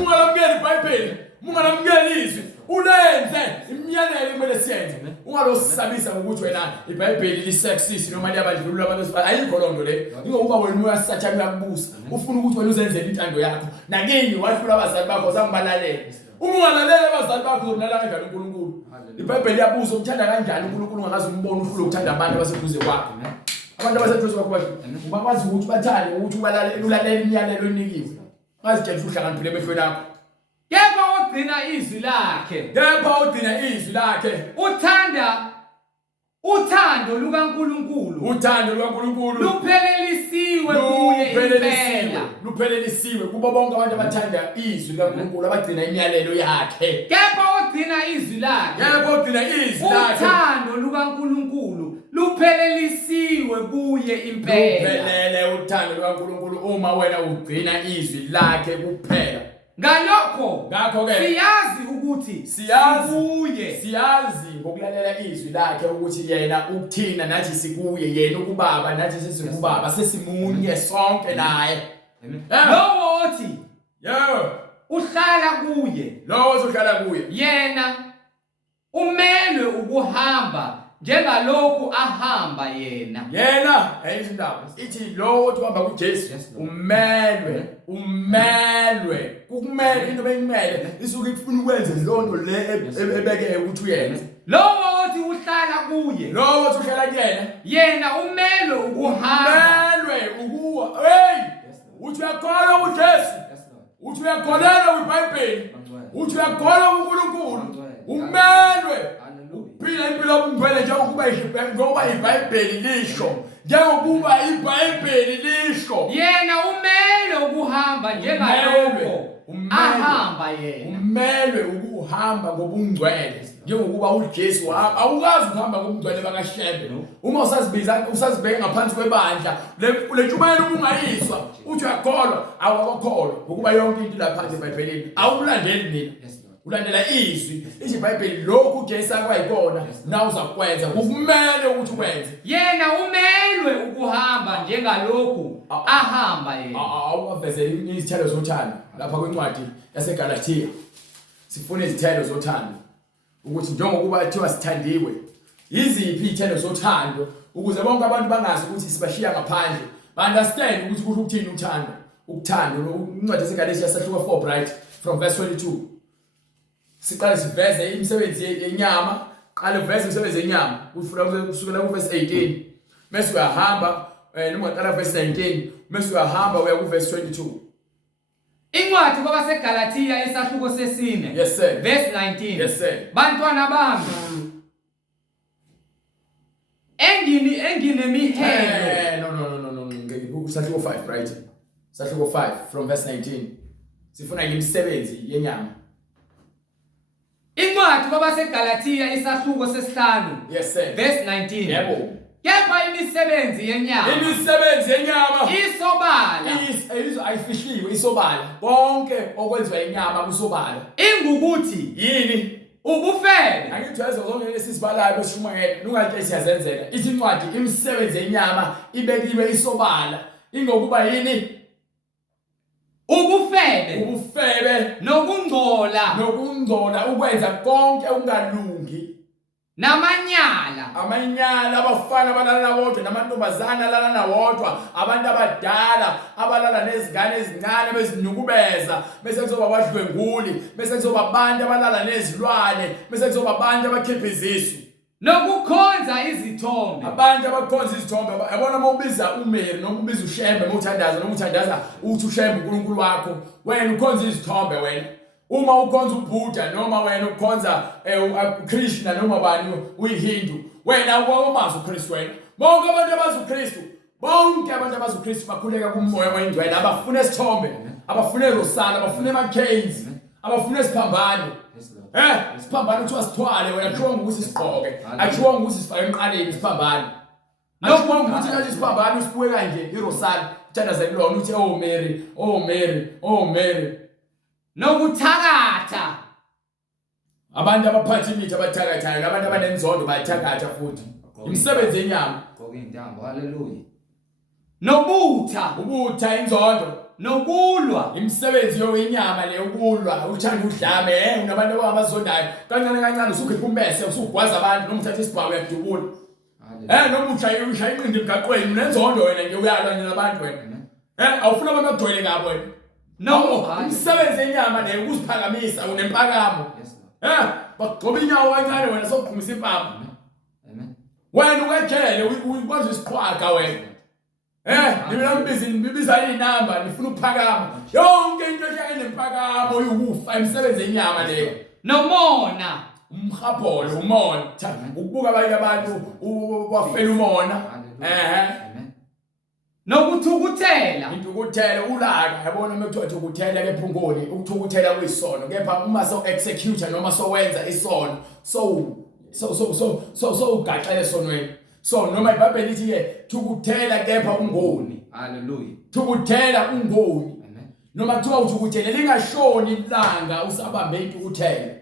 Ungalamukeli iBhayibheli, ungalamukeli izwi, ulenze imiyalelo kumele siyenze. Ungalosabisa ngokuthi wena iBhayibheli lisexist noma liyabadlulula abantu besifazane. Ayikho lonto le. Ngoba wena uyasathana uyakubusa. Ufuna ukuthi wena uzenzele intando yakho. Nakini wahlula abazali bakho zangibalalele. Uma ungalalela abazali bakho uzomlalela kanjani uNkulunkulu? iBhayibheli yabuza ukuthanda kanjani uNkulunkulu ungazi umbona uhlule ukuthanda abantu abaseduze kwakho. abantu abaseduze kwakho ubakwazi ukuthi bathande ukuthi ulalela imiyalelo enikiwe ngazitshela uhlakaniphile emehlweni akho kepha ogcina izwi lakhe uthando lukaNkulunkulu luphelelisiwe kubo bonke abantu abathanda izwi likaNkulunkulu abagcina imiyalelo yakhe kepha ogcina izwi lakhe uthando lukaNkulunkulu luphelelisiwe kuye impela luphelele uthando lukaNkulunkulu uma wena ugcina izwi lakhe kuphela ngakho-ke siyazi ukuthi siyazi ngokulalela izwi lakhe ukuthi yena ukuthina nathi sikuye yena ukubaba nathi sesikubaba sesimunye sonke naye lowo othi uhlala kuye yena umelwe ukuhamba njengalokhu ahamba yena ayizindaba ithi lo othi uhamba kuJesu umelwe kukumele into beyimele isuke ifuna ukwenza lonto le ebeke ukuthi uyenze lowo othi uhlala kuye yena umelwe ukuhamba uthi uyakholwa kuJesu uthi uyakholelwa kwiBhayibheli uthi uyakholwa kuNkulunkulu umelwe phila impilo yobungcwele njengoba iBhayibheli lisho yena umelwe ukuhamba njengalokho ahamba yena umelwe ukuhamba ngobungcwele njengokuba uJesu awukazi ukuhamba ngobungcwele bakaShembe uma usazibeka ngaphansi kwebandla le ntshumayelo ungayiswa uthi uyakholwa awakholwa ukuba yonke into lapha eBhayibhelini awulandeli mina ulandela izwi iBhayibheli lokhu uJesu akwayikona na uzakwenza kumele ukuthi ukwenze yena umelwe ukuhamba njengalokhu ahamba yena awuvezele izithelo zothando lapha kwencwadi yaseGalatia sifuna izithelo zothando ukuthi njengokuba kuthiwa sithandiwe yiziphi izithelo zothando ukuze bonke abantu bangazi ukuthi sibashiya ngaphandle understand ukuthi kusho ukuthini ukuthando incwadi yaseGalatia sahluka 4 right from verse 22 siqale siveze imisebenzi yenyama qale uveze imisebenzi yenyama ufuna kusukela ku verse 18 bese uyahamba noma qala verse 19 bese uyahamba uya ku verse 22 incwadi kwabaseGalatia isahluko sesine verse 19 bantwana bami enginemihelo no sahluko 5 right sahluko 5 from verse 19 sifuna imisebenzi yenyama incwadi kwabaseGalatia isahluko sesihlanu verse 19 yebo kepha imisebenzi yenyama isobala ayifihliwe isobala bonke okwenziwa inyama kusobala ingukuthi yini ubufebe angithweze zonke lesisibalayo beshumayela lungathi siyazenzela ithi incwadi imisebenzi yenyama ibekiwe isobala ingokuba yini ubufebe nokungcola ukwenza konke okungalungi amanyala abafana abalala bodwa namantombazana alala wodwa abantu abadala abalala nezingane ezincane bezinyukubeza bese kuzoba abadlwenguli bese kuzoba abantu abalala nezilwane bese kuzoba abantu abakhipha izisu nokukhonza izithombe abantu abakhonza izithombe yabona uma ubiza uMary noma ubiza uShembe uma uthandaza uthi uShembe uNkulunkulu wakho wena ukhonza izithombe wena uma ukhonza uBuddha noma wena ukhonza uKrishna noma bani uyiHindu wena awumazi uKristu wena bonke abantu abazi uKristu bakhuleka kumoya wengcwele abafuna isithombe abafuna irosala abafuna amacanes abafuna isiphambano isiphambano kuthiwa sithwale wena kusho ukuthi sigqoke akusho ukuthi sifake emqaleni isiphambano akusho ukuthi nathi isiphambano sibuye kanje irosala uthandaza kulona uthi oh Mary nokuthakatha abantu abaphatha imithi abathakathayo abantu abanenzondo bayathakatha futhi imisebenzi yenyama intambo haleluya ubutha inzondo nokulwa imisebenzi yenyama le ukulwa uthanda udlame unabantu abazondayo kancane usukhipha umbese usugwaza abantu noma uthatha isibhawu yakudubula noma ushaya inqindi emgaqweni unenzondo wena nje uyalwa nabantu wena awufuna abantu bagcwele ngabo wena imisebenzi yenyama le ukuziphakamisa unempakamo bagcoba inyawo kancane wena sokuphumisa impama wena ukejele ukwazi isiqhwaga wena nibiza inamba nifuna ukuphakama yonke into ehlangene nemphakamo uyukufa imisebenzi enyama leyo nomona umhapolo umona ukubuka abanye abantu bafela umona nokuthukuthela into ukuthela ulaka yabona mekuthiwa ukuthela kephungoni ukuthukuthela kuyisono kepha uma so execute noma so wenza isono so ugaxele sonweni so noma iBhayibheli lithi ke thukuthela kepha ungoni haleluya thukuthela ungoni noma kuthiwa uthukuthele lingashoni ilanga usabambe intukuthela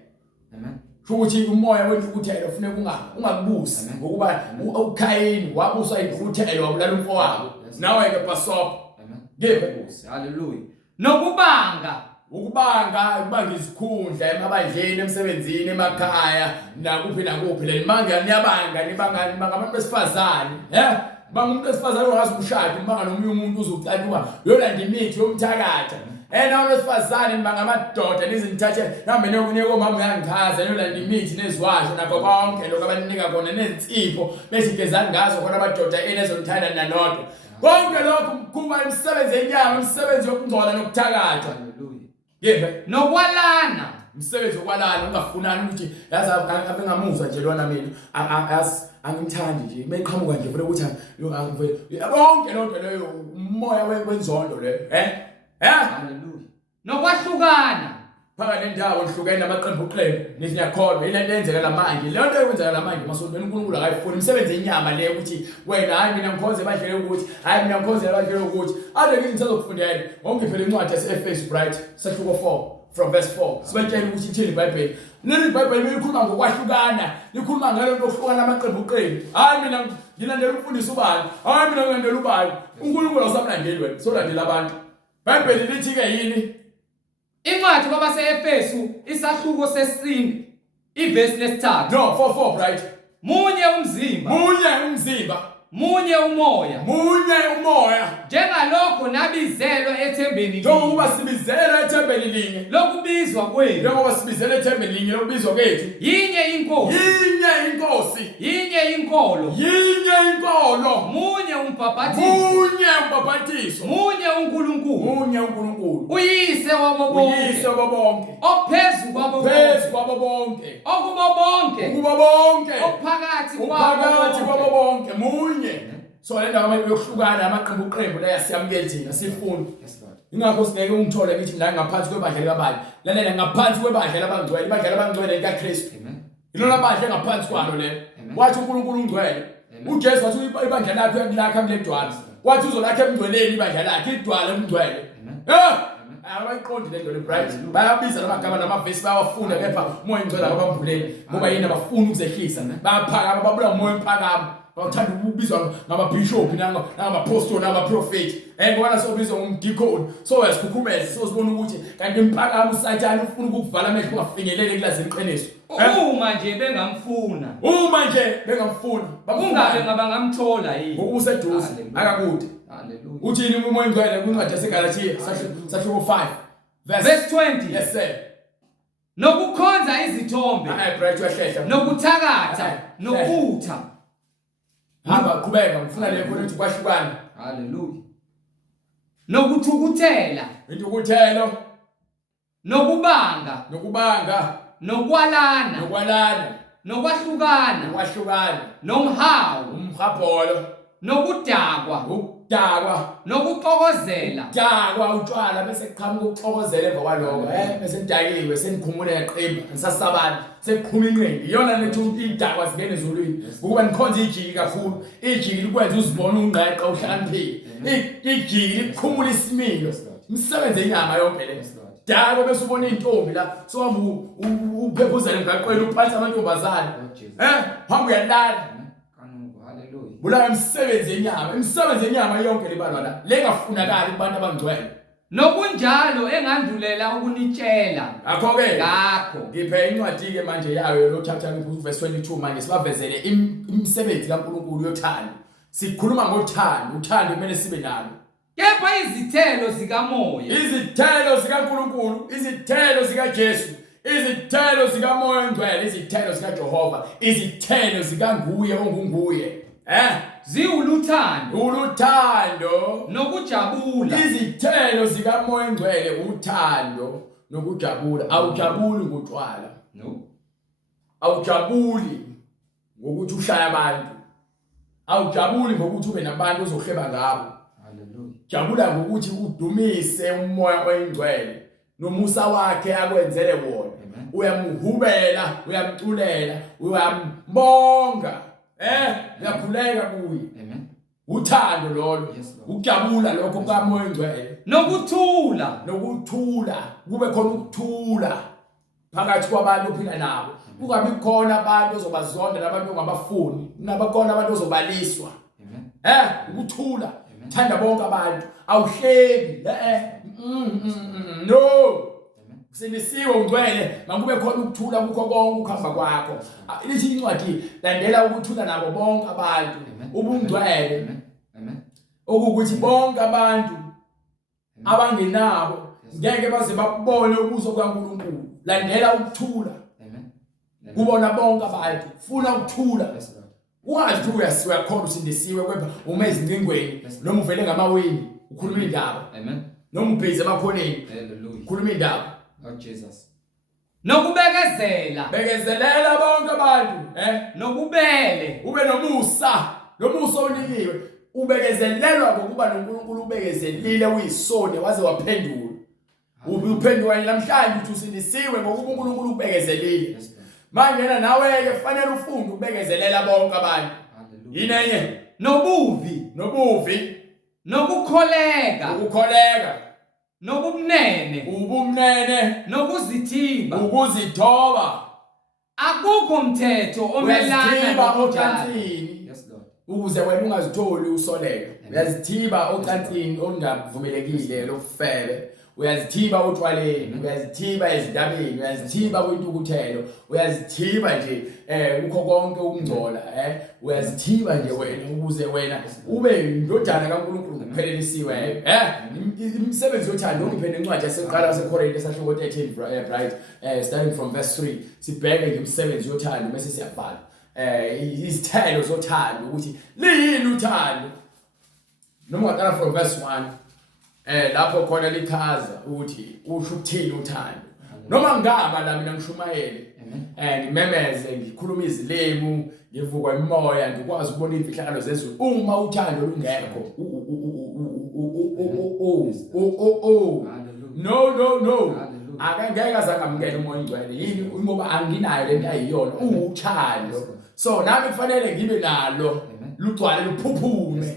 ukuthi umoya wentukuthelo ufuneka ungakubusi ngokuba uKhayini wabuswa intukuthelo wabulala umfowabo nawe ke pasop ngeke haleluya nokubanga ukubanga izikhundla emabandleni emsebenzini emakhaya nakuphi le nibanga abantu besifazane banga umuntu besifazane ongazi umshado nibanga nomunye umuntu uzocaluka yolanda imithi yomthakatha nawo besifazane nibanga amadoda nizinithathe nambe niyoko mama uyangichaza yolanda imithi nezwasho nakho konke lokho abanika kona nezitsipho besigezani ngazo khona amadoda enezonthanda nanodwa konke lokho kuba imisebenzi enyama imisebenzi yokungcola nokuthakatha yebe nokwalana umsebenzi wokwalana ungafunani ukuthi yazi abengamuzwa nje lona mina angimthandi nje meqhamuka nje vele ukuthi bonke lonke leyo umoya wenzondo le haleluya nokwahlukana phakathi nendawo ehlukene namaqembu nithi ngiyakholwa ile nto yenzeka lamanje le nto yenzeka lamanje masontweni uNkulunkulu akayifuni imisebenzi enyama le ukuthi wena hayi mina ngikhonze badlele ukuthi hayi mina ngikhonze badlele ukuthi ade ngithi ngisazokufundela ongiphele incwadi yaseEphesians bright sahluko 4 from verse 4 sibetshela ukuthi ithini iBhayibheli leli iBhayibheli likhuluma ngokwahlukana likhuluma ngalo nto okuhlukana amaqembu hayi mina ngilandela umfundiso ubani hayi mina ngilandela ubani uNkulunkulu awusamlandeli wena solandela abantu iBhayibheli lithi ke yini incwadi kwabaseEfesu isahluko sesine iverse lesithathu no 4 right munye umzimba munye umoya njengalokho nabizelwe ethembeni njengoba sibizelwe ethembeni linye lokubizwa kwethu njengoba sibizelwe ethembeni linye lokubizwa kwethu yinye inkolo munye umbhaphathiso munye uNkulunkulu uyise wabo bonke ophezu kwabo bonke okubo bonke ophakathi kwabo bonke munye so le ndawo yokuhlukana amaqembu la yasiyamukela thina sifunda ingakho singeke ungithole ngithi la ngaphansi kwebandla likabani lalela ngaphansi kwebandla labangcwele ibandla labangcwele likaKristu ilona bandla ngaphansi kwalo le wathi uNkulunkulu ungcwele uJesu wathi ibandla lakhe uyakulakha kuledwala wathi uzolakha emngcweleni ibandla lakhe idwala emngcwele abayiqondi le nto le bright bayabiza lamagama namavesi bayawafunda kepha umoya engcwele akabambuleli ngoba yini abafuna ukuzehlisa bayaphakama babula umoya emphakamo bawuthanda ukubizwa ngababishop nangabapostoli nangabaprophet ngoba sobizwa ngumdeacon so yasikhukhumeza so sibona ukuthi kanti emphakamo uSathane ufuna ukukuvala amehlo ungafinyelele kulazini iqiniso uma nje bengamfuna kungabe ngabangamthola yini ngokuseduze akakude haleluya uthini umoya engcwele kwincwadi yaseGalatiya sahluko 5 verse 20 yes sir nokukhonza izithombe bright yahlehla nokuthakatha nokutha hamba qhubeka ngifuna le khona ukuthi kwahlukana haleluya nokuthukuthela intukuthelo nokubanga nokwalana nokwahlukana nomhawu umhapolo nokudakwa nokuxokozela utshwala bese kuqhamuka ukuxokozela emva kwaloko bese nidakiwe senikhumule yaqemba nisasabana sekuqhuma inqindi iyona lethu idakwa singene ezulwini ukuba nikhonze ijiki kakhulu ijiki likwenza uzibona ungqeqa uhlakaniphile ijiki likhumula isimilo umsebenze enyama yonke le dakwa bese ubona intombi la sohamba uphephuzela emgaqweni uphatha amantombazane hamba uyalala bula imisebenzi enyama yonke libalwa la lengafunakala kubantu abangcwele nokunjalo engandulela ukunitshela akho ke ngakho ngiphe incwadi ke manje yayo lo chapter verse 22 manje sibavezele imisebenzi kaNkulunkulu yothando sikhuluma ngothando uthando kumele sibe nalo kepha izithelo zikamoya izithelo zikaNkulunkulu izithelo zikaJesu izithelo zikaMoya Ongcwele, izithelo zikaJehova, izithelo zikaNguye ongunguye. Ziwuluthando Uluthando nokujabula. Izithelo zikaMoya Ongcwele uthando nokujabula. Awujabuli ngotshwala. No. Awujabuli ngokuthi ushaya abantu. Awujabuli ngokuthi ube nabantu ozohleba ngabo. Hallelujah. Jabula ngokuthi udumise uMoya Oyingcwele nomusa wakhe akwenzele wona. Uyamhubela, uyamculela, uyambonga. Uyakhuleka kuye. Amen. Uthando lolo, ukujabula lokho kaMoya Oyingcwele. Nokuthula, kube khona ukuthula phakathi kwabantu ophila nabo. Kungabi khona abantu ozobazonda nabantu ongabafuni, nabakhona abantu ozobaliswa. Ukuthula. Thanda bonke abantu. Awuhlebi. No. Sindisiwe ungcwele, makube khona ukuthula kukho konke ukuhamba kwakho. Lithi incwadi landela ukuthula nabo bonke abantu. Ubungcwele. Okukuthi bonke abantu abangenabo ngeke baze babone ubuso kaNkulunkulu. Landela ukuthula. Kubona bonke abantu. Funa ukuthula. Wazi ukuthi uyakhona usindisiwe kepha uma ezingcingweni noma uvele ngamawini ukhuluma indaba. Amen. Noma ubhizi emakhoneni. Hallelujah. Ukhuluma indaba. Oh Jesus. Nokubekezela. Bekezelela bonke abantu, Nokubele. Ube nomusa onikiwe. Ubekezelelwa ngokuba noNkulunkulu ubekezelile uyisonde waze waphendula. Uphendula namhlanje uthi usindisiwe ngokuba uNkulunkulu ubekezelile. Manje nawe ke kufanele ufunde ubekezelela bonke abantu. Yinenye Nobuvi. Nokukholeka. Ubumnene. Nokuzithiba. Ukuzithoba. Akukho mthetho omelana nocansini. Yes Lord. Ukuze wena ungazitholi usoleka. Uyazithiba ocansini ongavumelekile lokufele. Uyazithiba utshwaleni, uyazithiba ezindabeni, uyazithiba kwintukuthelo, uyazithiba nje ukho konke ukungcola, uyazithiba nje wena ukuze wena ube indodana kaNkulunkulu ngokuphelelisiwe, Imisebenzi yothando ngiphende incwadi yaseqala yaseKorinte esahloko 13 bright, starting from verse 3 sibheke ngemisebenzi yothando bese siyabhala izithelo zothando ukuthi liyini uthando. Noma ngaqala from verse 1 lapho khona lichaza ukuthi usho ukuthini uthando. Noma ngaba la mina ngishumayele ngimemeze ngikhuluma izilemu ngivukwa emoya ngikwazi ukubona imfihlakalo zezulu uma uthando lungekho. No. Akangeke azangamukela uMoya Ongcwele yini ngoba anginayo lento ayiyona uthando. So nami kufanele ngibe nalo lugcwale luphuphume.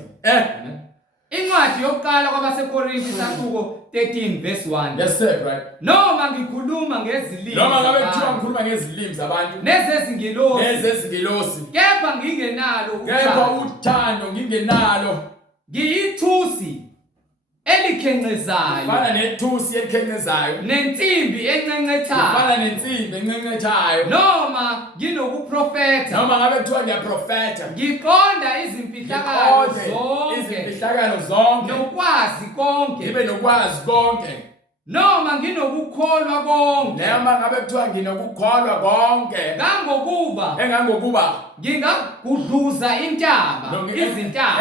Incwadi yokuqala kwabaseKorinte isahluko 13 verse 1. Yes sir, right. Noma ngikhuluma ngezilimi. Noma ngabe kuthiwa ngikhuluma ngezilimi zabantu. Nezezingilosi. Kepha ngingenalo uthando ngingenalo. Ngiyithusi elikhencezayo. Fana nethusi elikhencezayo. Nensimbi encencethayo. Fana nensimbi encencethayo. Noma nginokuprofetha. Noma ngabe kuthiwa ngiyaprofetha. Ngiqonda izimfihlakalo zonke. Nokwazi konke. Ngibe nokwazi konke. Noma nginokukholwa konke. Noma ngabe kuthiwa nginokukholwa konke. Engangokuba ngingagudluza izintaba.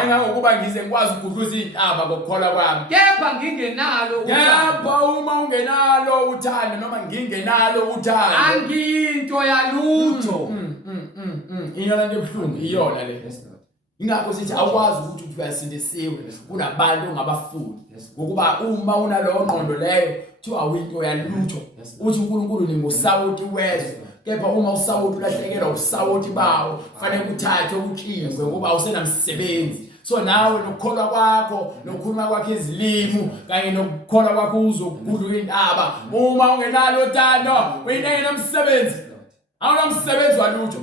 Engangokuba ngize ngikwazi ukugudluza izintaba ngokukholwa kwami. Kepha ngingenalo uthando. Kepha uma ungenalo uthando noma ngingenalo uthando. Angiyinto yalutho. Iyona nto ebuhlungu iyona le. Ingakho sithi awukwazi ukuthi uyasindisiwe kunabantu ongabafuni. Ngokuba uma unalowo ngqondo leyo kuthiwa awuyinto yalutho. Uthi uNkulunkulu ningusawoti wezwe. Kepha uma usawoti ulahlekelwa usawoti bawo kufanele uthathe utshingwe ngoba awusenamsebenzi. So nawe nokukholwa kwakho nokukhuluma kwakho izilimi kanye nokukholwa kwakho uzokugudla indaba uma ungenalo uthando uyinenge nomsebenzi. Awunamsebenzi walutho.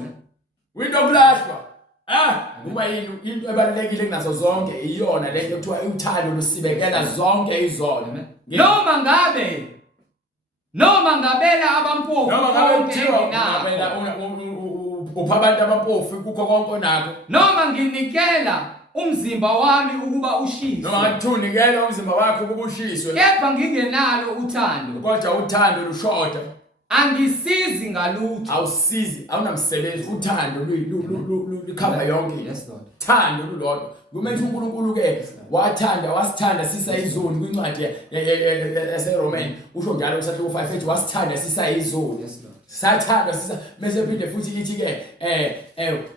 Uyinto okulahlwa. Uma yini into ebalekile kunazo zonke iyona lento kuthiwa uthando lusibekela zonke izono. Noma ngabela abampofu. Noma ngabe kuthiwa upha abantu abampofu kukho konke onakho. Noma nginikela umzimba wami ukuba ushiswe. Noma ngithunikela umzimba wakho ukuba ushiswe. Kepha ngingenalo uthando. Kodwa uthando lushoda. angisizi ngalutho. Awusizi, awunamsebenzi. Uthando likhamba yonke. Yes Lord. Thando lulodwa. Kumenza uNkulunkulu ke wathanda wasithanda sisayizoni kwincwadi yaseRomani. Usho njalo kusathu 5 ethi wasithanda sisayizoni. Yes Lord. Sathanda sisa mase phinde futhi ithi ke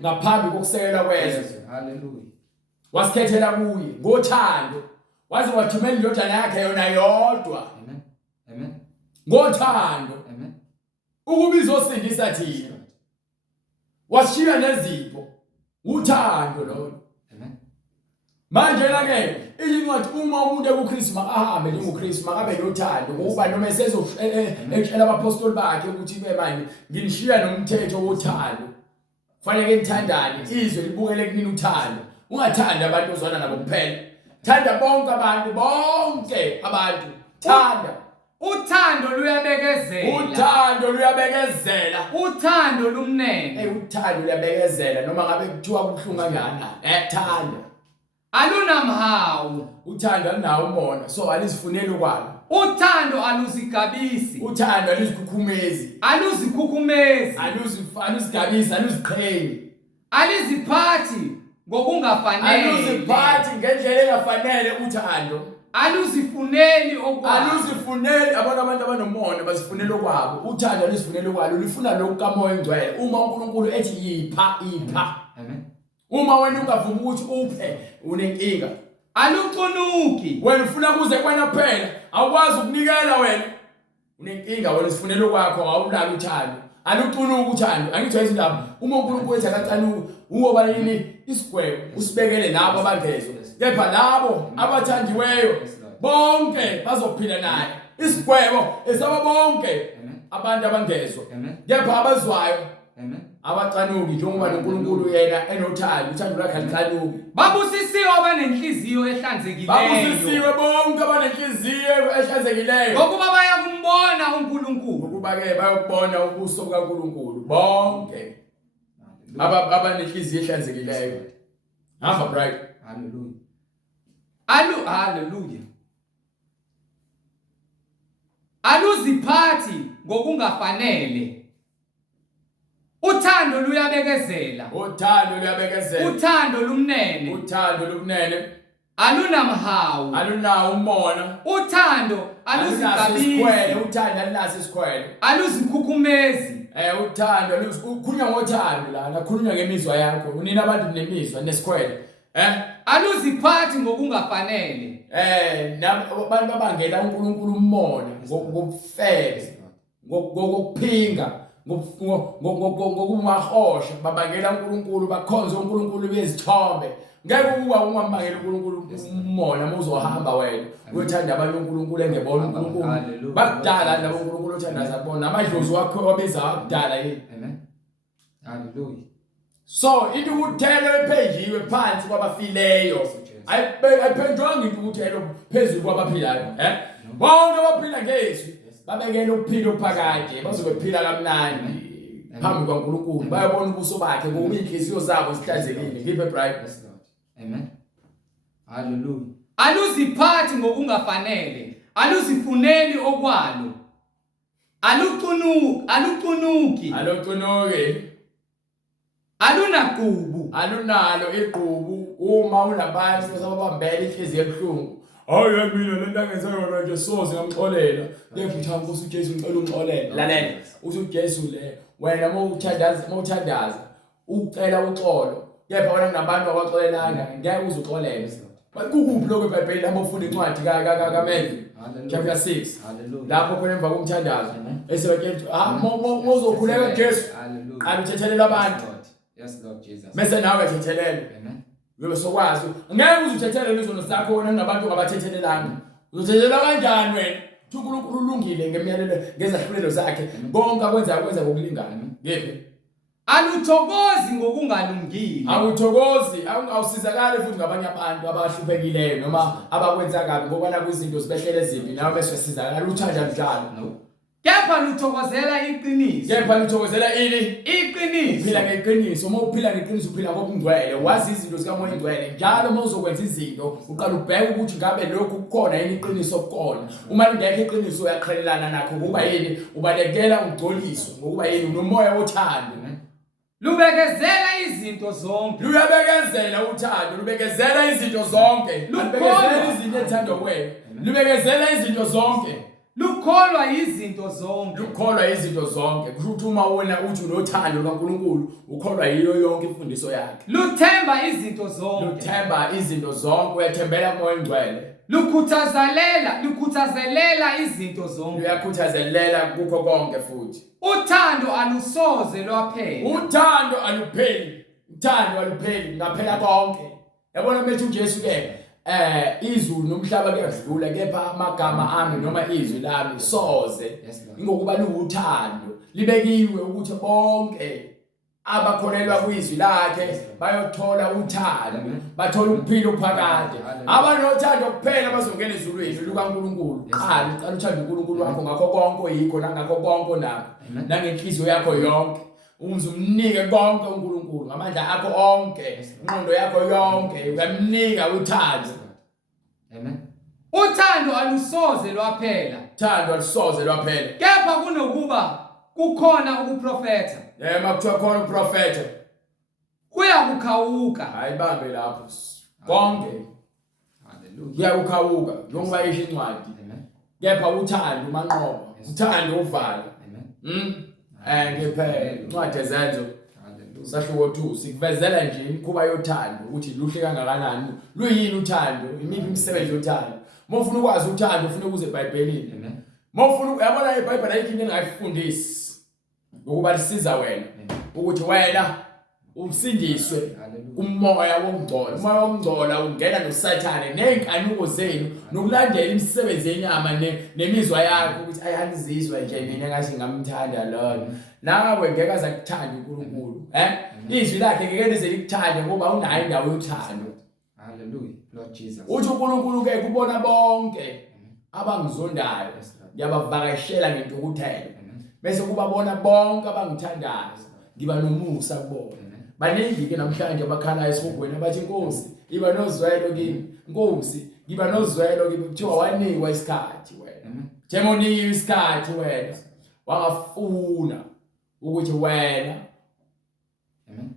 ngaphambi kokusekelwa kwezwe. Hallelujah. Wasikhethela kuye ngothando. Waze wathumela indodana yakhe yona yodwa. Amen. Amen. Ngothando. Amen. Ukuba izosindisa thina. Washiya nezipho. Uthando lo. Amen. Manje la ke incwadi uma umuntu ekuKristu makahambe njengoKristu makabe nothando ngoba noma ekutshela abapostoli bakhe ukuthi manje nginishiya nomthetho wothando. Kufanele nithandane izwe libukele kunini uthando. Ungathanda abantu ozwana nabo kuphela. Thanda bonke abantu. Thanda. Uthando luyabekezela. Uthando luyabekezela. Uthando lumnene. Uthando luyabekezela noma ngabe kuthiwa kubuhlungu kangana. Thanda. Alunamhawu. Uthando alinawo umona so alizifuneli kwalo. Uthando aluzigabisi. Uthando alizikhukhumezi. Aluzikhukhumezi. Aluzigabisi, aluziqhenyi. Aliziphathi ngokungafanele. Aluziphathi ngendlela engafanele uthando. Aluzifuneli okwabo. Aluzifuneli abantu abanomona bazifunela okwabo. Uthando alizifunela okwalo lifuna lokhu kaMoya Engcwele. Uma uNkulunkulu ethi yipha. Amen. Uma wena ungavuma ukuthi uphe unenkinga. Alucunuki. Wena ufuna kuze kwena kuphela, awukwazi ukunikela wena. Unenkinga wena usifunela okwakho awulala uthando. Alucunuki uthando. Angithola izindaba. Uma uNkulunkulu ethi akacanuka, ungoba yini isigwebo usibekele nabo abangezwe. Kepha labo abathandiweyo bonke bazophila naye. Isigwebo esaba bonke abantu abangezwe. Kepha abazwayo abacanuki njengoba uNkulunkulu yena enothando, uthando lwakhe alicanuki. Babusisiwe abanenhliziyo ehlanzekileyo. Babusisiwe bonke abanenhliziyo ehlanzekileyo. Ngokuba bayakumbona uNkulunkulu. Ngokuba ke bayokubona ubuso bukaNkulunkulu bonke. Abanenhliziyo ehlanzekileyo. Hamba bright. Hallelujah. Hallelujah. Aluziphathi ngokungafanele. Uthando luyabekezela. Uthando luyabekezela. Uthando lumnene. Uthando lumnene. Alunamhawu. Alunawo umona. Uthando aluzigabisi. Uthando alinaso isikhwele. Aluzikhukhumezi. Uthando ukhulunywa ngothando la, nakhulunywa ngemizwa yakho. Unina abantu nemizwa nesikhwele. Aluziphathi ngokungafanele. Abantu abangela uNkulunkulu umona ngokufeza, ngokuphinga, ngokumahosha babangela uNkulunkulu bakhonza uNkulunkulu bezithombe. Ngeke uba ungambangela uNkulunkulu umona uzohamba wena uyothanda abantu uNkulunkulu engebona uNkulunkulu. Bakudala nabo uNkulunkulu othandaza bona amadlozi wakho wabeza wakudala yini. Amen. Hallelujah. So into ukuthelo ephejiwe phansi kwabafileyo ayiphendwanga into ukuthelo phezulu kwabaphilayo bonke abaphila ngesu babekela ukuphila ophakade bazobe phila kamnandi phambi kwaNkulunkulu bayabona ubuso bakhe ngoba inhliziyo zabo zihlanzekile. Give a bright. Yes Lord. Amen. Hallelujah. Aluziphathi ngokungafanele. Aluzifuneli okwalo. Alucunuki. Alunaqubu. Alunalo iqubu uma unabantu ababambela inhliziyo ebuhlungu. Hayi mina lento angenzayo yona nje soze ngamxolela. Ngeke Nkosi uJesu ngicela ungixolele. Lalela. Uthi uJesu le wena mawuthandaza ucela uxolo. Kepha wena kunabantu abaxolelana ngeke uzuxolela. Bakukuphi lokho eBhayibhelini abafuna incwadi kaMevi. Chapter 6. Lapho khona emva komthandazo. Esebathi mozokhuleka uJesu. Qala uthethelela abantu. Yes Lord Jesus. Mase nawe uthethelela. Amen. Uyosokwazi. Ngeke uzuthethelela izono zakho wena nabantu ngabathethelelana. Uzothethelela kanjani wena? uNkulunkulu ulungile ngemiyalelo ngezahlulelo zakhe. Konke akwenza ngokulingana. Ngeke. Aluthokozi ngokungalungile. Awuthokozi, awusizakala futhi ngabanye abantu abahluphekile noma abakwenza kabi ngoba nakuzinto zibehlele ezimbi nawe bese usizakala uthanda njalo. Kepha luthokozela iqiniso. Kepha luthokozela ini? Iqiniso. Uphila ngeqiniso. Uma uphila ngeqiniso uphila ngokungcwele. Wazi izinto zikamoya ingcwele. Njalo uma uzokwenza izinto uqala ubheke ukuthi ngabe lokhu kukhona yini iqiniso kukhona. Uma lingekho iqiniso uyaqhelelana nakho ngoba yini ubalekela ungcoliswa ngokuba yini unomoya wothando. Lubekezela izinto zonke. Luyabekezela uthando, lubekezela izinto zonke. Lubekezela izinto ethando kwena. Lubekezela izinto zonke. Lukholwa izinto zonke. Lukholwa izinto zonke. Kusho ukuthi uma wona uthi unothando lwaNkulunkulu, ukholwa yiyo yonke imfundiso yakhe. Luthemba izinto zonke. Luthemba izinto zonke, uyathembela kumoya ingcwele. Lukhuthazelela izinto zonke. Luyakhuthazelela kukho konke futhi. Uthando alusoze lwaphela. Uthando alupheli. Uthando alupheli ngaphela konke. Yabona manje uJesu ke izulu nomhlaba kuyadlula kepha amagama ami noma izwi lami soze ingokuba luwuthando libekiwe ukuthi bonke abakholelwa kwizwi lakhe bayothola uthando bathola ukuphila ophakade abanothando kuphela bazongena ezulwini likaNkulunkulu qala uthanda uNkulunkulu wakho ngakho konke oyikho nangakho konke onakho nangenhliziyo yakho yonke umnike konke uNkulunkulu ngamandla akho onke ingqondo yakho yonke uyamnika uthando. Amen. Uthando alusoze lwaphela. Uthando alusoze lwaphela. Kepha kunokuba kukhona ukuprofetha. Makuthiwa khona uprofetha kuyakukhawuka. Hayibambe lapho konke. Haleluya. Kuyakukhawuka njengoba isho incwadi. Kepha uthando umanqoba. Uthando uvala. Ngephela incwadi ezenzo sahluko 2 sikuvezela nje imikhuba yothando ukuthi luhle kangakanani luyini uthando imiphi imisebenzi yothando mofuna ukwazi uthando ufuna ukuze eBhayibhelini mofuna yabona iBhayibheli ayikho into engayifundisi ukuba lisiza wena ukuthi wena umsindiswe umoya wokungcola umoya wokungcola ungena noSathane nenkanuko zenu nokulandela imisebenzi yenyama nemizwa yakho ukuthi ayangizizwa nje mina ngathi ngamthanda lona nawe ngeke aza kuthanda uNkulunkulu izwi lakhe ngeke lize likuthande ngoba unayo indawo yothando. Hallelujah Lord Jesus. Uthi uNkulunkulu ke kubona bonke abangizondayo ngiyabavakashela ngentukuthelo bese kubabona bonke abangithandayo ngiba nomusa kubona. Baningi ke namhlanje abakhala esibugweni abathi Nkosi iba nozwelo kimi Nkosi ngiba nozwelo kimi kuthiwa wanikwa isikhathi wena Jemoniwe isikhathi wena wangafuna ukuthi wena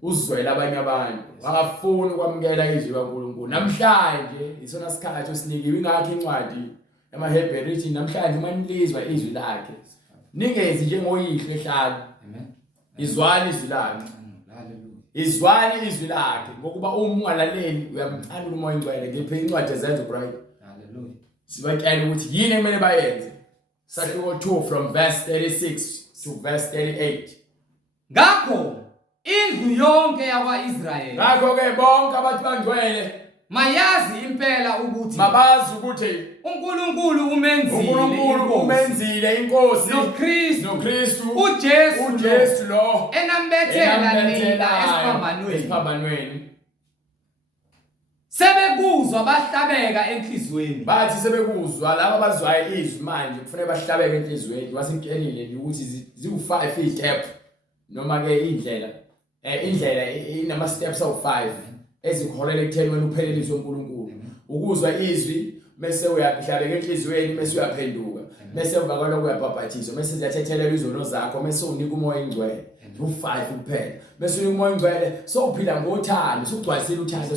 uzwela abanye abantu wangafuna ukwamukela izwi laNkulunkulu namhlanje isona sikhathi osinikiwe ingakho incwadi yamaHebheru ithi namhlanje uma nilizwa izwi lakhe ningezi njengoyihlo ehlala izwani izwi lakhe. Izwani izwi lakhe ngokuba uma ungalaleli uyamthanda umoya ingcwele ngiphe incwadi ezenzo right. Hallelujah. Sibatshela ukuthi yini ekumele bayenze. Sahluko 2 from verse 36 to verse 38. Ngakho indlu yonke yakwaIsrayeli. Ngakho ke bonke abathi bangcwele mayazi impela ukuthi mabazi ukuthi uNkulunkulu umenzile inkosi noKristu uJesu lo enambethela nina esiphambanweni. Sebekuzwa bahlabeka enhlizweni. Bathi sebekuzwa laba abazwayo izwi manje kufanele bahlabeke enhlizweni wasimtshelile ukuthi ziwu5 step noma ke indlela inama steps awu5 ezikholela ekutheni wena upheleliswe uNkulunkulu ukuzwa izwi bese uyahlabeka enhlizweni bese uyaphenduka bese emva kwalokho uyabhabhathizwa bese ziyathethelela izono zakho bese unika umoya ingcwele u5 kuphela bese unika umoya ingcwele sophila ngothando sokugcwalisela uthando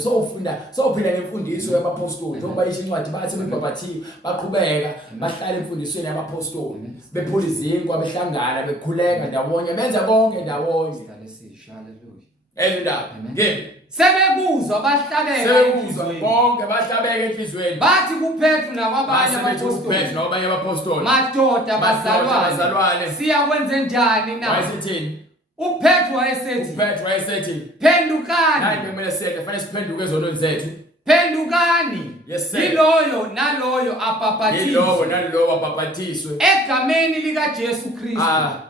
sophila ngemfundiso yabapostoli njengoba isho incwadi bathi bebhabhathiwe baqhubeka bahlala emfundisweni yabapostoli bephula izinkwa behlangana bekhuleka ndawonye benza konke ndawonye. Hallelujah. Ngeke sebekuzwa bahlabeka bonke bahlabeka enhlizweni bathi kuPetru nabanye abapostoli madoda bazalwane siyakwenza njani na wayesithini uPetru wayesethi phendukani phendukani nayi kumele senze fanele siphenduke ezonweni zethu phendukani Yes, sir. yiloyo naloyo abhaphathizwe Yilowo nalowo abhaphathiswe. egameni likaJesu Kristu.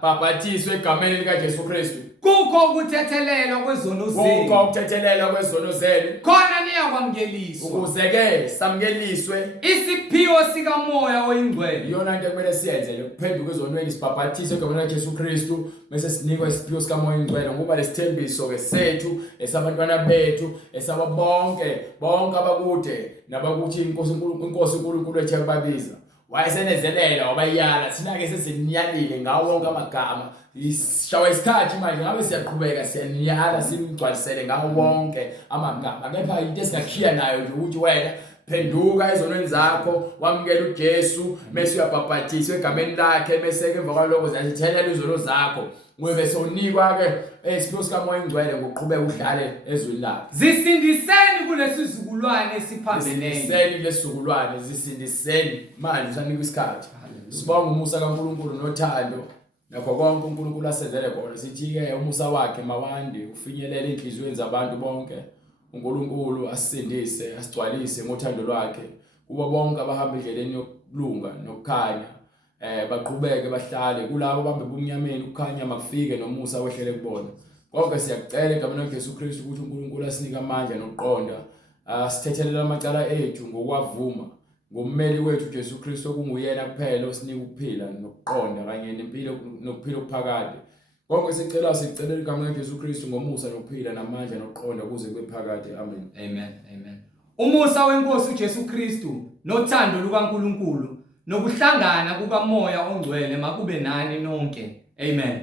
Bhaphathiswe egameni likaJesu Kristu. Kukho ukuthethelelwa kwezono zenu. Kukho ukuthethelelwa kwezono zenu. Khona niyakwamukeliswa. Ukuze-ke samukeliswe Isiphiwo sikamoya oyingcwele. iyona into ekumele siyenze le kuphenduka ezonweni sibhaphathiswe egameni likaJesu Kristu bese sinikwa isiphiwo sikamoya oyingcwele ngoba lesithembiso-ke sethu esabantwana bethu esaba bonke abakude nabakuthi inkosi uNkulunkulu ethe babiza wayesenezelela wabayala thina-ke sesiniyalile ngawo wonke amagama ishawa isikhathi manje ngabe siyaqhubeka siyaniyala simgcwalisele ngawo wonke amagama kepha into esingakhiya nayo nje ukuthi wena phenduka ezonweni zakho wamukela uJesu bese uyabhaphathiswa egameni lakhe bese ke emva kwalokho ziyathethelela izono zakho bese unikwa-ke isiphiwo sikamoya oyingcwele ngokuqhubeka udlale ezweni lakhe. Zisindiseni kulesi sizukulwane esiphambeneyo. Zisindiseni kulesi sizukulwane zisindiseni manje usanikwa isikhathi. Sibonga umusa kaNkulunkulu nothando nakho konke uNkulunkulu asenzele khona sithi-ke umusa wakhe mawande ufinyelele enhliziyweni zabantu bonke. uNkulunkulu asindise asigcwalise ngothando lwakhe kuba bonke abahamba endleleni yokulunga nokukhanya baqhubeke bahlale kulabo bambe ubumnyameni ukukhanya makufike nomusa wehlele kubona. Konke siyakucela egameni likaJesu Kristu ukuthi uNkulunkulu asinike amandla nokuqonda asithethelele amacala ethu ngokwavuma ngommeli wethu uJesu Kristu okunguyena kuphela osinika ukuphila nokuqonda kanye nempilo nokuphila okuphakade. Konke sicelela egameni likaJesu Kristu ngomusa nokuphila namandla nokuqonda kuze kube phakade. Amen. Amen. Amen. Umusa weNkosi uJesu Kristu nothando lukaNkulunkulu nokuhlangana kukamoya ongcwele makube nani nonke. Amen.